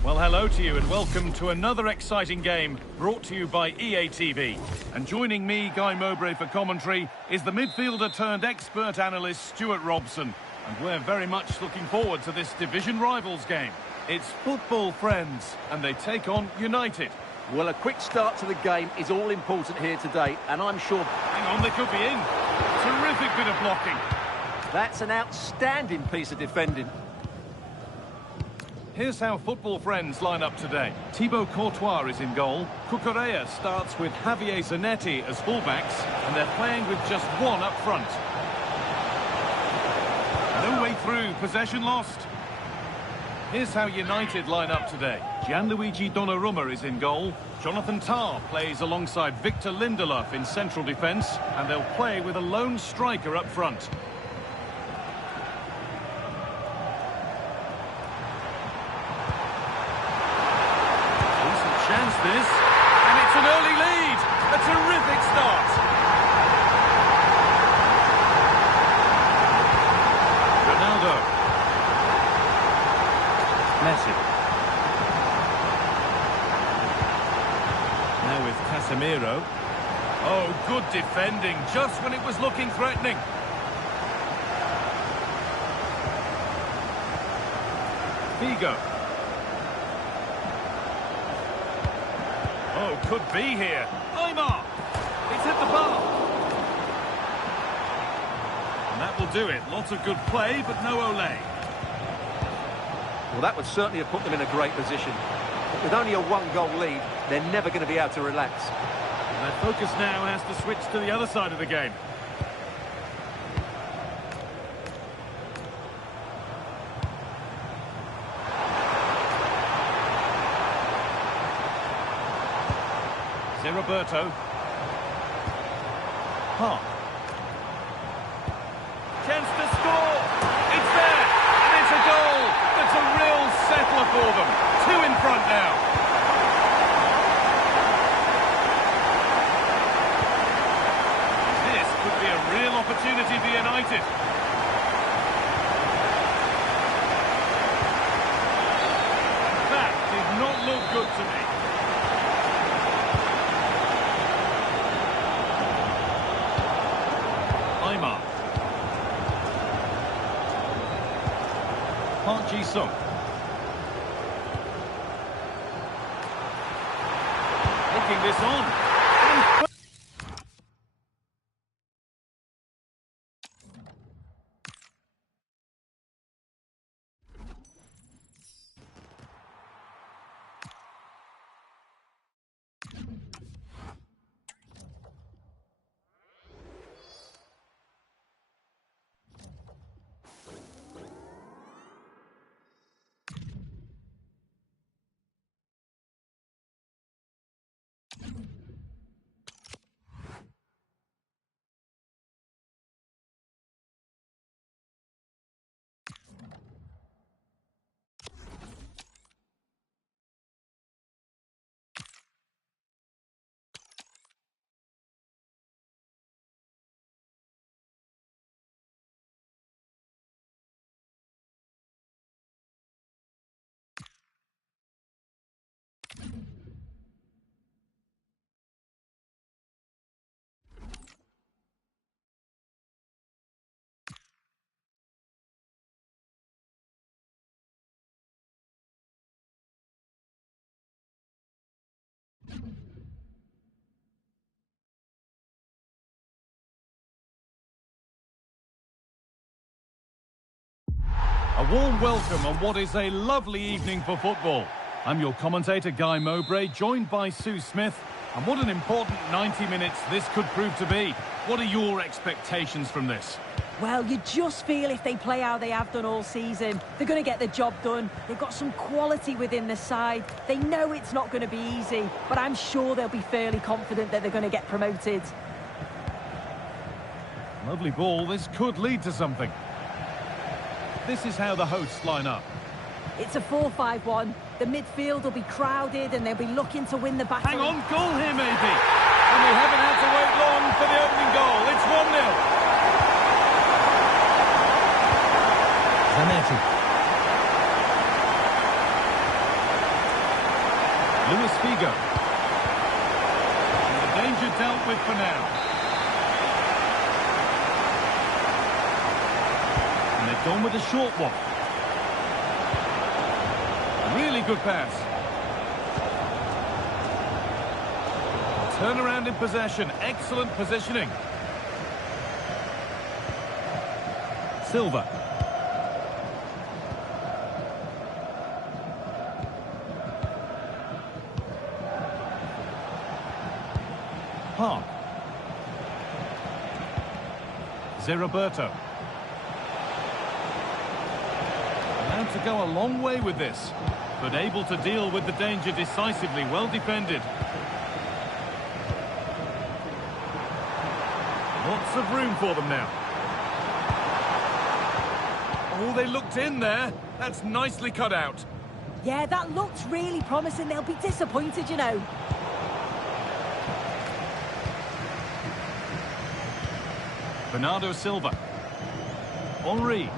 Well, hello to you and welcome to another exciting game brought to you by EA TV. And joining me, Guy Mowbray, for commentary is the midfielder turned expert analyst Stuart Robson. And we're very much looking forward to this Division Rivals game. It's football, friends, and they take on United. Well, a quick start to the game is all important here today, and I'm sure... Hang on, they could be in. Terrific bit of blocking. That's an outstanding piece of defending. Here's how football friends line up today. Thibaut Courtois is in goal. Cucurella starts with Javier Zanetti as fullbacks, and they're playing with just one up front. No way through, possession lost. Here's how United line up today. Gianluigi Donnarumma is in goal. Jonathan Tah plays alongside Victor Lindelof in central defence, and they'll play with a lone striker up front. Decent chance this, and it's an early lead. A terrific start. Ronaldo. Messi. Now with Casemiro. Oh, good defending, just when it was looking threatening. Figo. Oh, could be here. Aymar. It's hit the bar. And that will do it. Lots of good play, but no Olé. Well, that would certainly have put them in a great position. But with only a one-goal lead, they're never going to be able to relax. And their focus now has to switch to the other side of the game. Roberto. Park. Chance to score. It's there. And it's a goal. It's a real settler for them. 2 in front now. This could be a real opportunity for United. That did not look good to me. Park Ji-sung. Taking this on. A warm welcome on what is a lovely evening for football. I'm your commentator, Guy Mowbray, joined by Sue Smith. And what an important 90 minutes this could prove to be. What are your expectations from this? Well, you just feel if they play how they have done all season, they're going to get the job done. They've got some quality within the side. They know it's not going to be easy, but I'm sure they'll be fairly confident that they're going to get promoted. Lovely ball. This could lead to something. This is how the hosts line up. It's a 4-5-1. The midfield will be crowded and they'll be looking to win the battle. Hang on, goal here maybe. And we haven't had to wait long for the opening goal. It's 1-0. Zanetti. Luis Figo. And the danger dealt with for now. And they've gone with a short one. Really good pass. Turn around in possession. Excellent positioning. Silva. Park. Roberto. Allowed to go a long way with this, but able to deal with the danger decisively. Well defended. Lots of room for them now. Oh, they looked in there. That's nicely cut out. Yeah, that looked really promising. They'll be disappointed, you know. Bernardo Silva. Henry.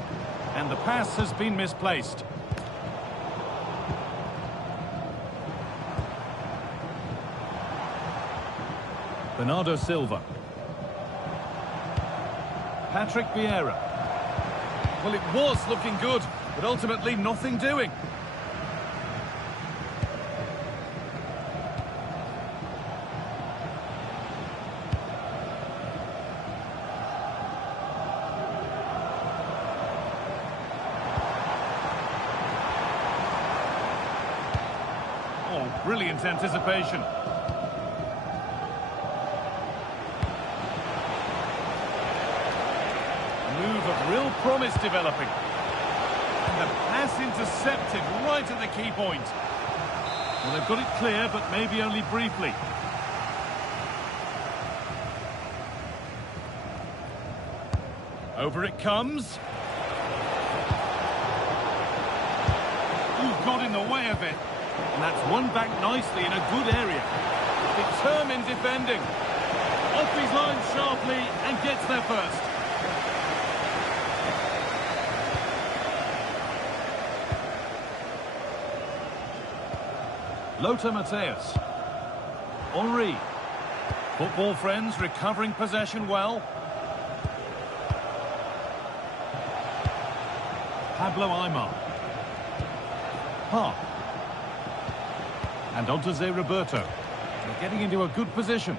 And the pass has been misplaced. Bernardo Silva. Patrick Vieira. Well, it was looking good, but ultimately nothing doing. Oh, brilliant anticipation. Move of real promise developing. And the pass intercepted right at the key point. Well, they've got it clear, but maybe only briefly. Over it comes. Ooh, got in the way of it. And that's won back nicely in a good area. Determined defending. Off his line sharply and gets there first. Lothar Matthäus. Henry. Football friends recovering possession well. Pablo Aimar. Park. And on to Roberto. They're getting into a good position.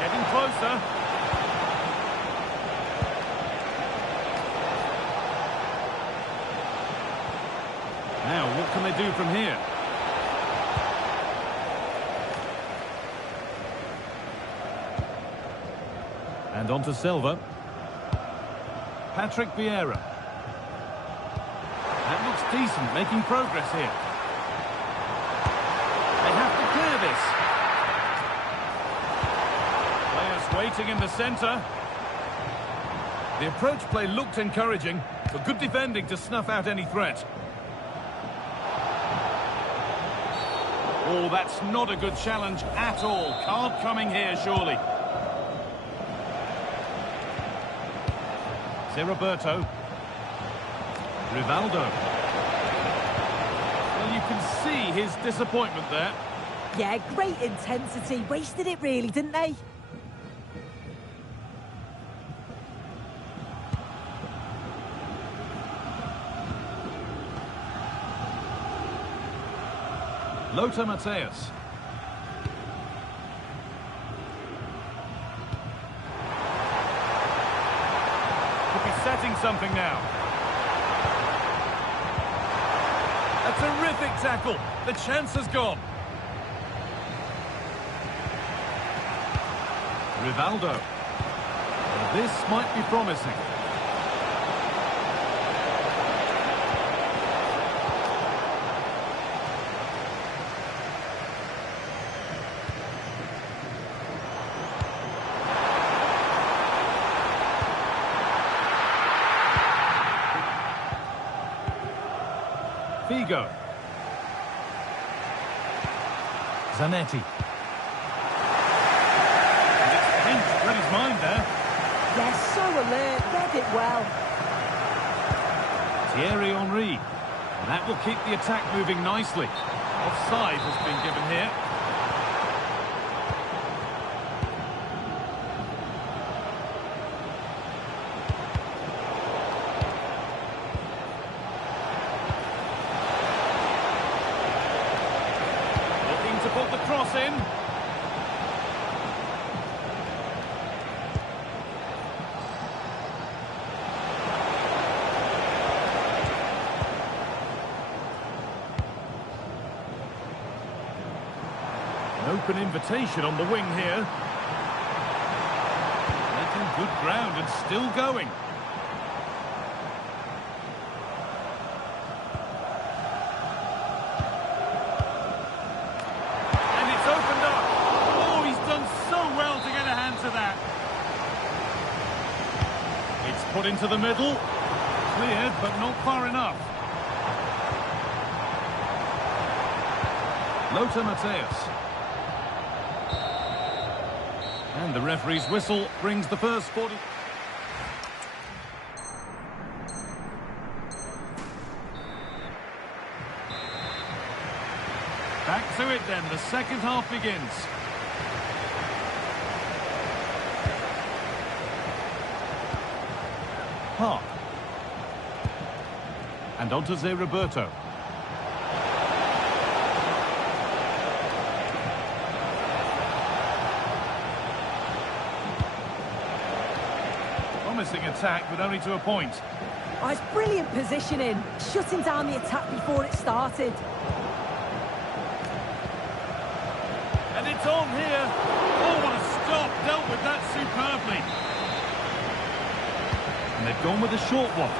Getting closer. Now, what can they do from here? And on to Silva. Patrick Vieira. That looks decent, making progress here. They have to clear this. Players waiting in the centre. The approach play looked encouraging, but good defending to snuff out any threat. Oh, that's not a good challenge at all. Card coming here, surely. Roberto. Rivaldo. Well, you can see his disappointment there. Yeah, great intensity. Wasted it really, didn't they? Lothar Matthäus. Could be setting something now. A terrific tackle. The chance has gone. Rivaldo. This might be promising. Figo. Zanetti. Read his mind there. Yeah, so alert. Read it well. Thierry Henry. And that will keep the attack moving nicely. Offside has been given here. Looking to put the cross in. Open invitation on the wing here. Making good ground and still going. And it's opened up. Oh, he's done so well to get a hand to that. It's put into the middle. Cleared, but not far enough. Lothar Matthäus. And the referee's whistle brings the first 40... Back to it then, the second half begins. Park. And on to Zé Roberto. Promising attack, but only to a point. Oh, it's brilliant positioning, shutting down the attack before it started. And it's on here. Oh, what a stop. Dealt with that superbly. And they've gone with a short one.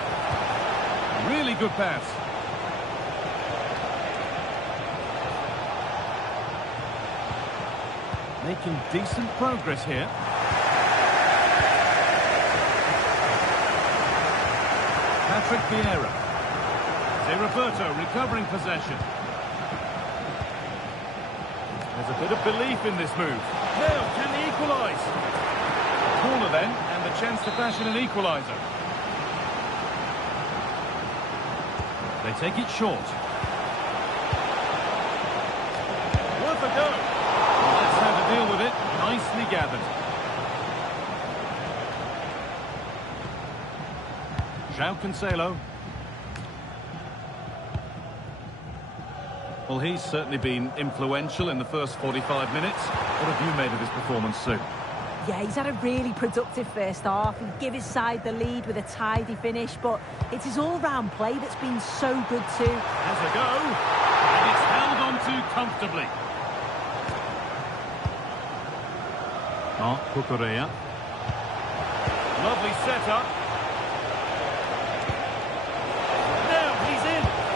Really good pass. Making decent progress here. Patrick Vieira. Zé Roberto recovering possession. There's a bit of belief in this move. Now, can they equalise? Corner then, and the chance to fashion an equaliser. They take it short. Worth a go. Well, that's how to deal with it. Nicely gathered. João Cancelo. Well, he's certainly been influential in the first 45 minutes. What have you made of his performance, Sue? Yeah, he's had a really productive first half. He gave his side the lead with a tidy finish, but it's his all-round play that's been so good too. Has a go, and it's held on to comfortably. Marc Cucurella. Lovely setup.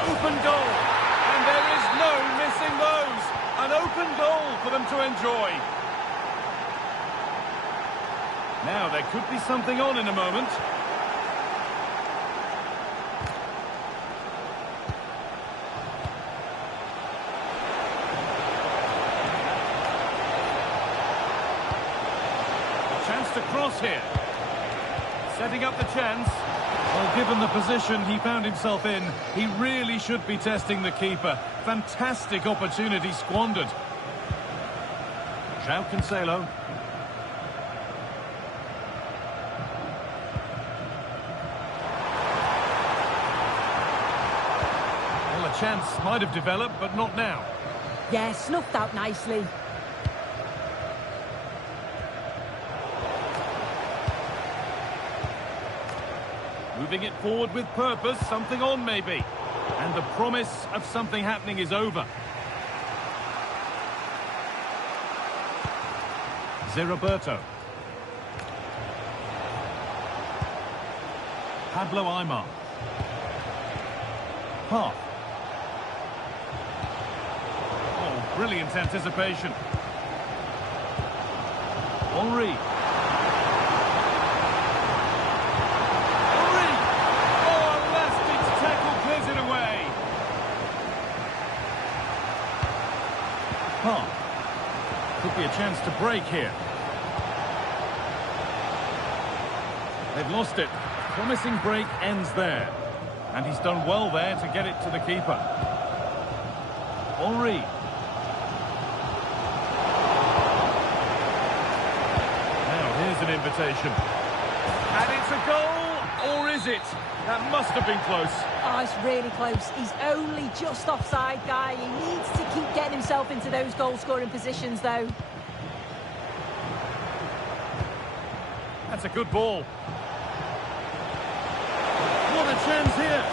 Open goal, and there is no missing those. An open goal for them to enjoy. Now there could be something on in a moment. A chance to cross here. Setting up the chance. Well, given the position he found himself in, he really should be testing the keeper. Fantastic opportunity squandered. João Cancelo. Well, a chance might have developed, but not now. Yeah, snuffed out nicely. Moving it forward with purpose, something on maybe. And the promise of something happening is over. Zé Roberto. Pablo Aimar. Park. Oh, brilliant anticipation. Henry. Could be a chance to break here. They've lost it. Promising break ends there. And he's done well there to get it to the keeper. Henri. Now here's an invitation. And it's a goal, or is it? That must have been close. Oh, it's really close. He's only just offside, guy. He needs to keep getting himself into those goal-scoring positions, though. That's a good ball. What a chance here.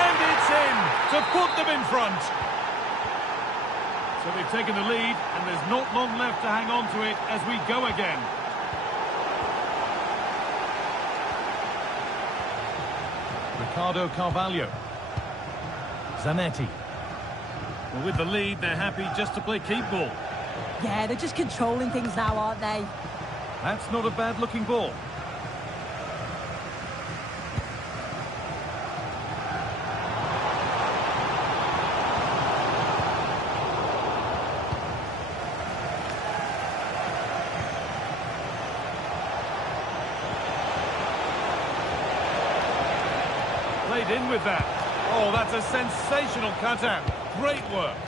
And it's in to put them in front. So they've taken the lead, and there's not long left to hang on to it as we go again. Ricardo Carvalho. Zanetti. Well, with the lead, they're happy just to play keep ball. Yeah, they're just controlling things now, aren't they? That's not a bad-looking ball. Played in with that. Oh, that's a sensational cutout. Great work.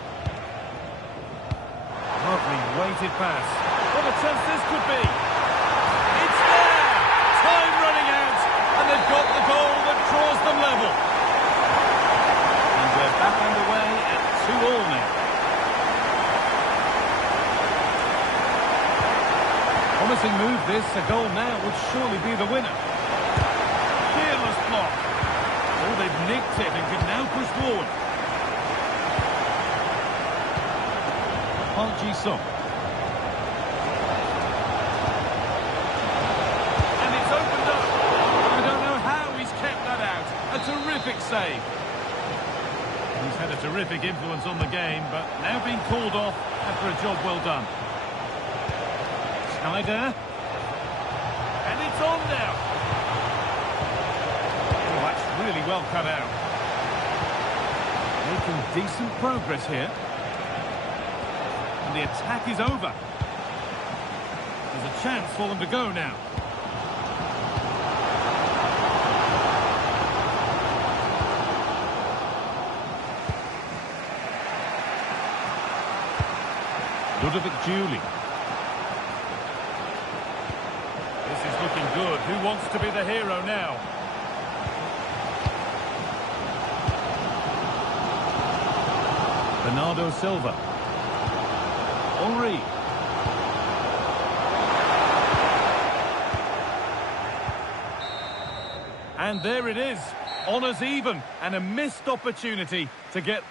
Lovely weighted pass. What a chance this could be. It's there! Time running out, and they've got the goal that draws them level. And we're back underway at 2-2 now. Promising move this. A goal now would surely be the winner. Fearless block. Oh, they've nicked it and can now push forward. Park Ji-sung. And it's opened up. I don't know how he's kept that out. A terrific save. He's had a terrific influence on the game, but now being called off after a job well done. Schneider. And it's on now. Oh, that's really well cut out. Making decent progress here. And the attack is over. There's a chance for them to go now. Ludovic Giuli. This is looking good. Who wants to be the hero now? Bernardo Silva. Henri. And there it is. Honours even. And a missed opportunity to get...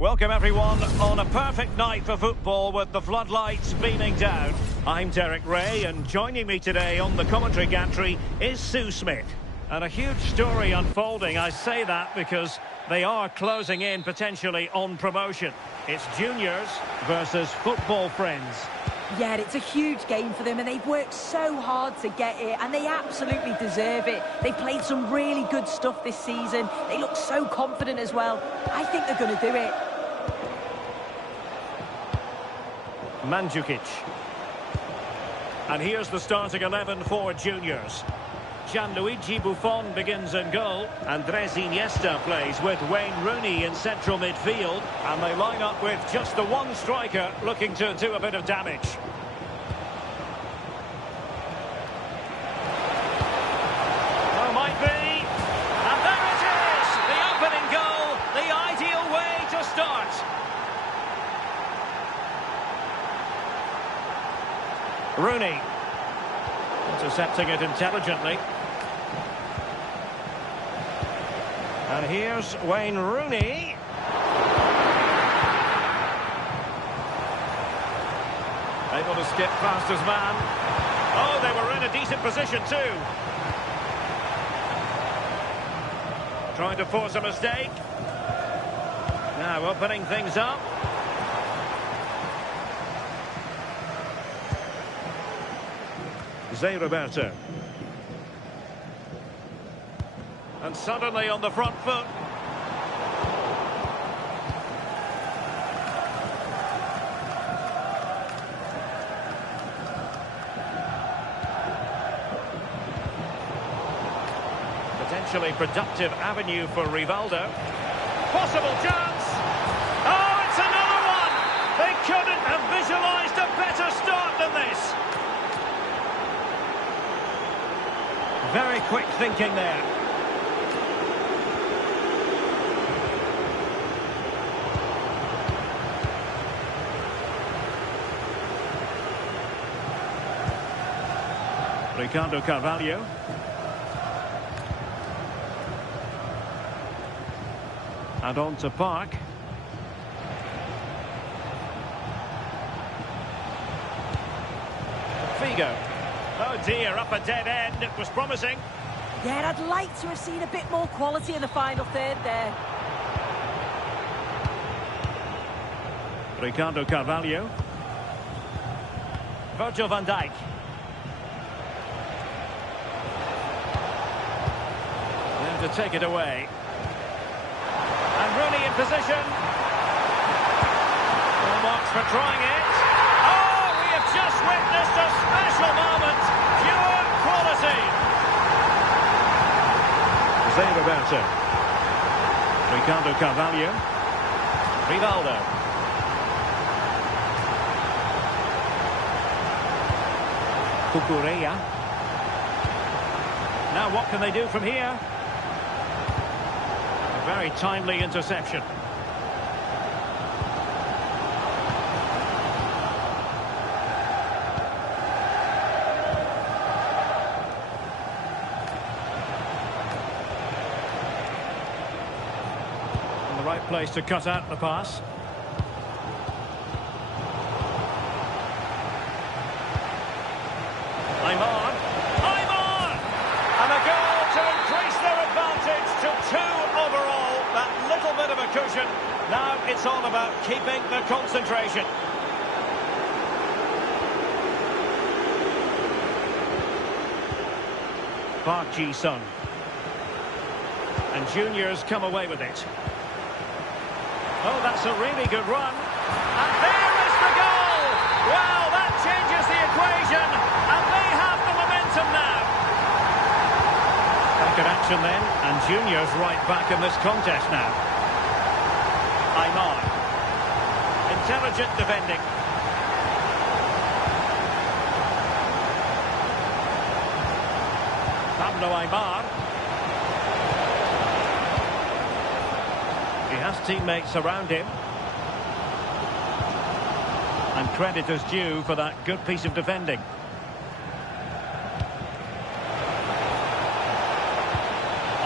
Welcome everyone on a perfect night for football with the floodlights beaming down. I'm Derek Ray, and joining me today on the commentary gantry is Sue Smith. And a huge story unfolding. I say that because they are closing in potentially on promotion. It's juniors versus football friends. Yeah, it's a huge game for them, and they've worked so hard to get here, and they absolutely deserve it. They've played some really good stuff this season. They look so confident as well. I think they're going to do it. Mandzukic. And here's the starting 11 for juniors. Gianluigi Buffon begins in goal. Andres Iniesta plays with Wayne Rooney in central midfield. And they line up with just the one striker looking to do a bit of damage. Well, intercepting it intelligently. And here's Wayne Rooney. Able to skip past his man. Oh, they were in a decent position too. Trying to force a mistake. Now opening things up. Zé Roberto. And suddenly on the front foot. Potentially productive avenue for Rivaldo. Possible chance. Oh, it's another one. They couldn't have visualised a better start than this. Very quick thinking there. Ricardo Carvalho. And on to Park. Figo. Oh dear, up a dead end. It was promising. Yeah, I'd like to have seen a bit more quality in the final third there. Ricardo Carvalho. Virgil van Dijk. There to take it away. And Rooney in position. Full marks for trying it. Oh, we have just witnessed a special moment. Pure quality. Zé Roberto. Ricardo Carvalho. Rivaldo. Cucurella. Now what can they do from here? A very timely interception. And the right place to cut out the pass. Aymar! And a goal to increase their advantage to 2 overall. That little bit of a cushion. Now it's all about keeping the concentration. Park Ji-sung. And Junior's come away with it. Oh, that's a really good run. And there is the goal! Well, that changes the equation. And they have the momentum now. Back in action then. And Junior's right back in this contest now. Aymar. Intelligent defending. Pablo Aymar. He has teammates around him. And credit is due for that good piece of defending.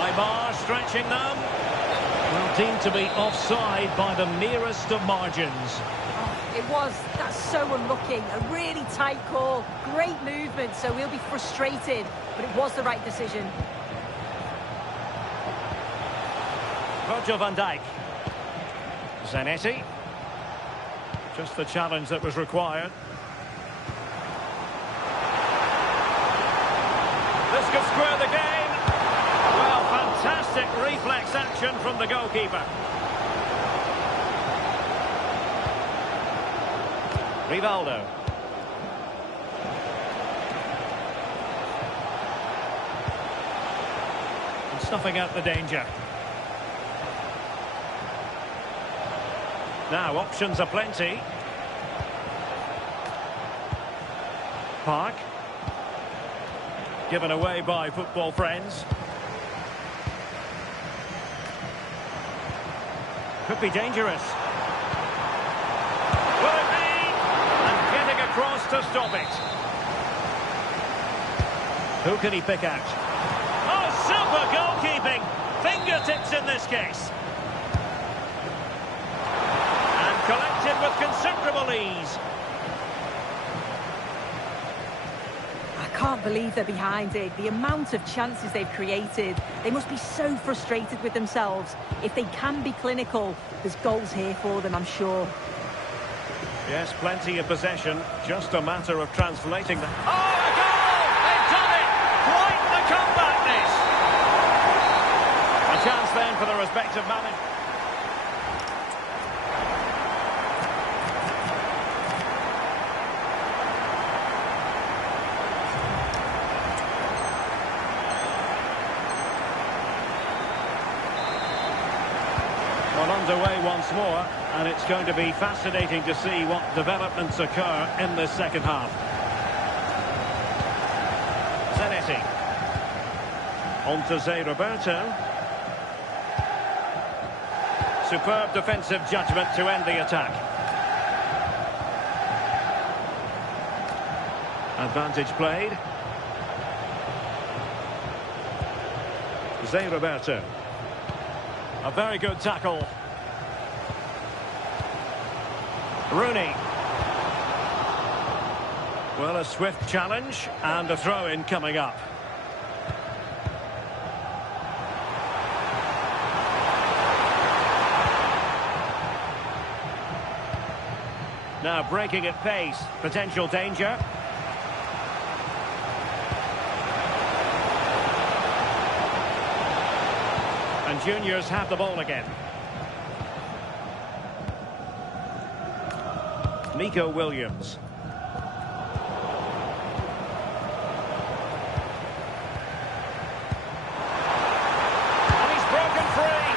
Aymar stretching them. Well, deemed to be offside by the merest of margins. Oh, it was. That's so unlucky. A really tight call. Great movement, so we'll be frustrated. But it was the right decision. Virgil van Dijk. Zanetti. Just the challenge that was required. This could square the game. Well, fantastic reflex action from the goalkeeper. Rivaldo. And snuffing out the danger. Now, options are plenty. Park. Given away by football friends. Could be dangerous. Will it be? And getting across to stop it. Who can he pick out? Oh, super goalkeeping! Fingertips in this case. And collected with considerable ease. I can't believe they're behind it. The amount of chances they've created. They must be so frustrated with themselves. If they can be clinical, there's goals here for them, I'm sure. Yes, plenty of possession. Just a matter of translating them. Oh, a goal! They've done it! Quite the comeback, this! A chance then for the respective managers. Well, underway once more, and it's going to be fascinating to see what developments occur in this second half. Zanetti. On to Zé Roberto. Superb defensive judgment to end the attack. Advantage played. Zé Roberto. A very good tackle. Rooney. Well, a swift challenge and a throw-in coming up. Now breaking at pace. Potential danger. And juniors have the ball again. Nico Williams. And he's broken free.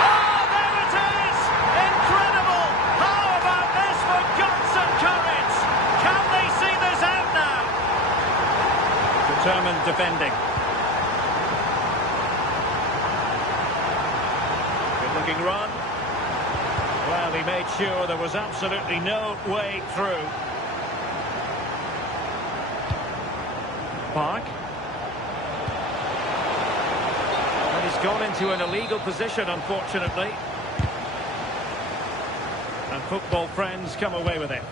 Oh, there it is! Incredible! How about this for guts and courage? Can they see this out now? Determined defending. Good-looking run. Well, he made sure there was absolutely no way through. Park. And he's gone into an illegal position, unfortunately. And football friends come away with it.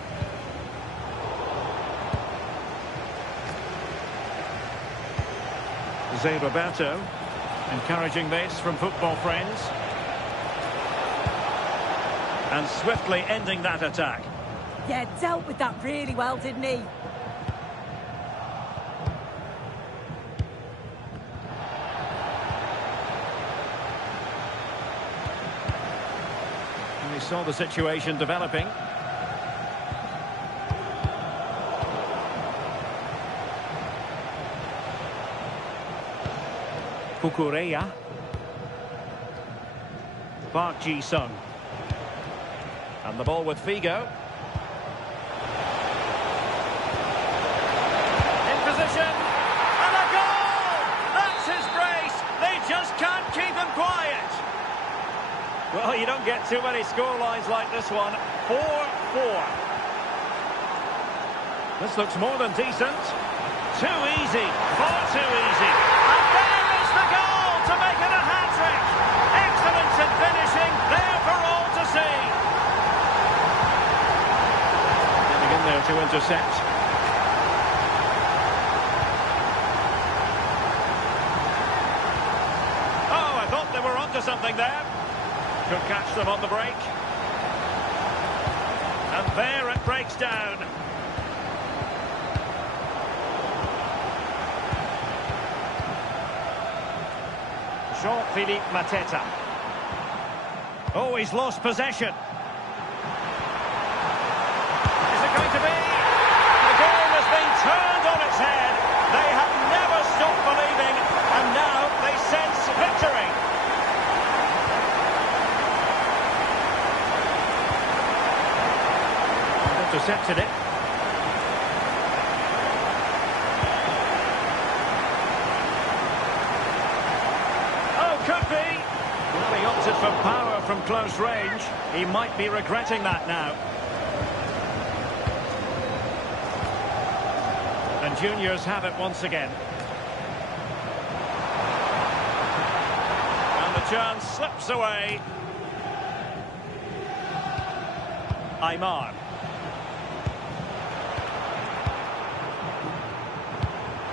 Zé Roberto encouraging this from football friends. And swiftly ending that attack. Yeah, dealt with that really well, didn't he? And we saw the situation developing. Kukureya. Park Ji-sung. And the ball with Figo. In position. And a goal! That's his brace. They just can't keep him quiet. Well, you don't get too many scorelines like this one. 4-4. This looks more than decent. Too easy. Far too easy. And there is the goal to make it a hat-trick. Excellence in finishing. There for all to see. In there to intercept. Oh, I thought they were onto something there. Could catch them on the break. And there it breaks down. Jean-Philippe Mateta. Oh, he's lost possession. Turned on its head. They have never stopped believing, and now they sense victory. Intercepted it. Oh, could be. Well, he opted for power from close range. He might be regretting that now. And juniors have it once again. And the chance slips away. Aymar.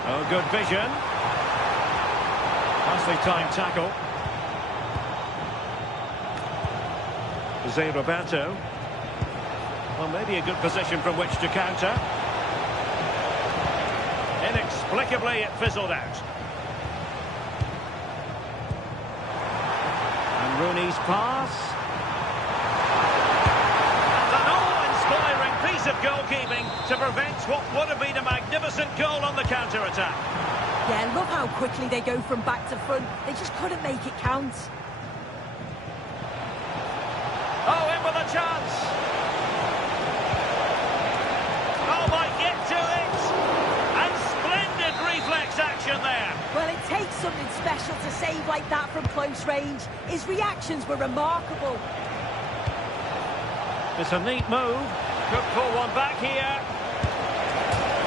Oh, good vision. Nicely timed tackle. Jose Roberto. Well, maybe a good position from which to counter. Inexplicably, it fizzled out. And Rooney's pass. And an awe-inspiring piece of goalkeeping to prevent what would have been a magnificent goal on the counter-attack. Yeah, love how quickly they go from back to front. They just couldn't make it count. Oh, in with a chance. Oh, might get to it. And splendid reflex action there. Well, it takes something special to save like that from close range. His reactions were remarkable. It's a neat move. Could pull one back here.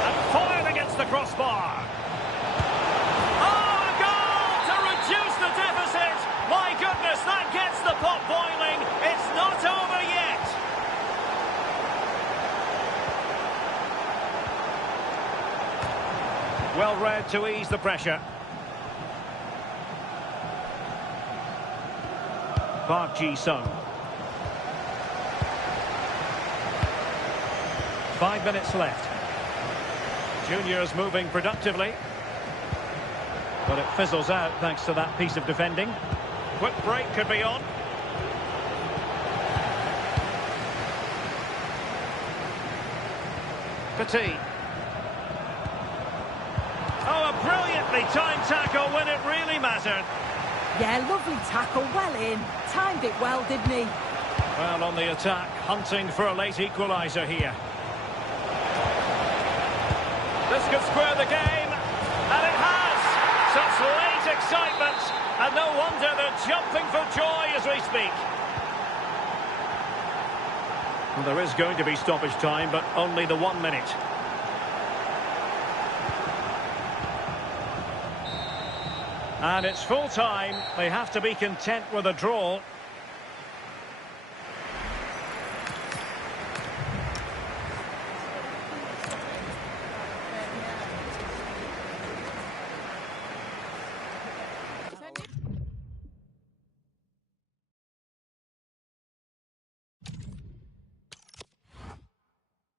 And fired against the crossbar. Oh, a goal to reduce the deficit. My goodness, that gets the pot boiling. It's not over yet. Well read to ease the pressure. Park Ji-sung. 5 minutes left. Juniors moving productively. But it fizzles out thanks to that piece of defending. Quick break could be on. Petit. Oh, a brilliantly timed tackle when it really mattered. Yeah, lovely tackle, well in. Timed it well, didn't he? Well, on the attack, hunting for a late equaliser here. This could square the game, and it has! Such late excitement, and no wonder they're jumping for joy as we speak. Well, there is going to be stoppage time, but only the 1 minute. And it's full time. They have to be content with a draw.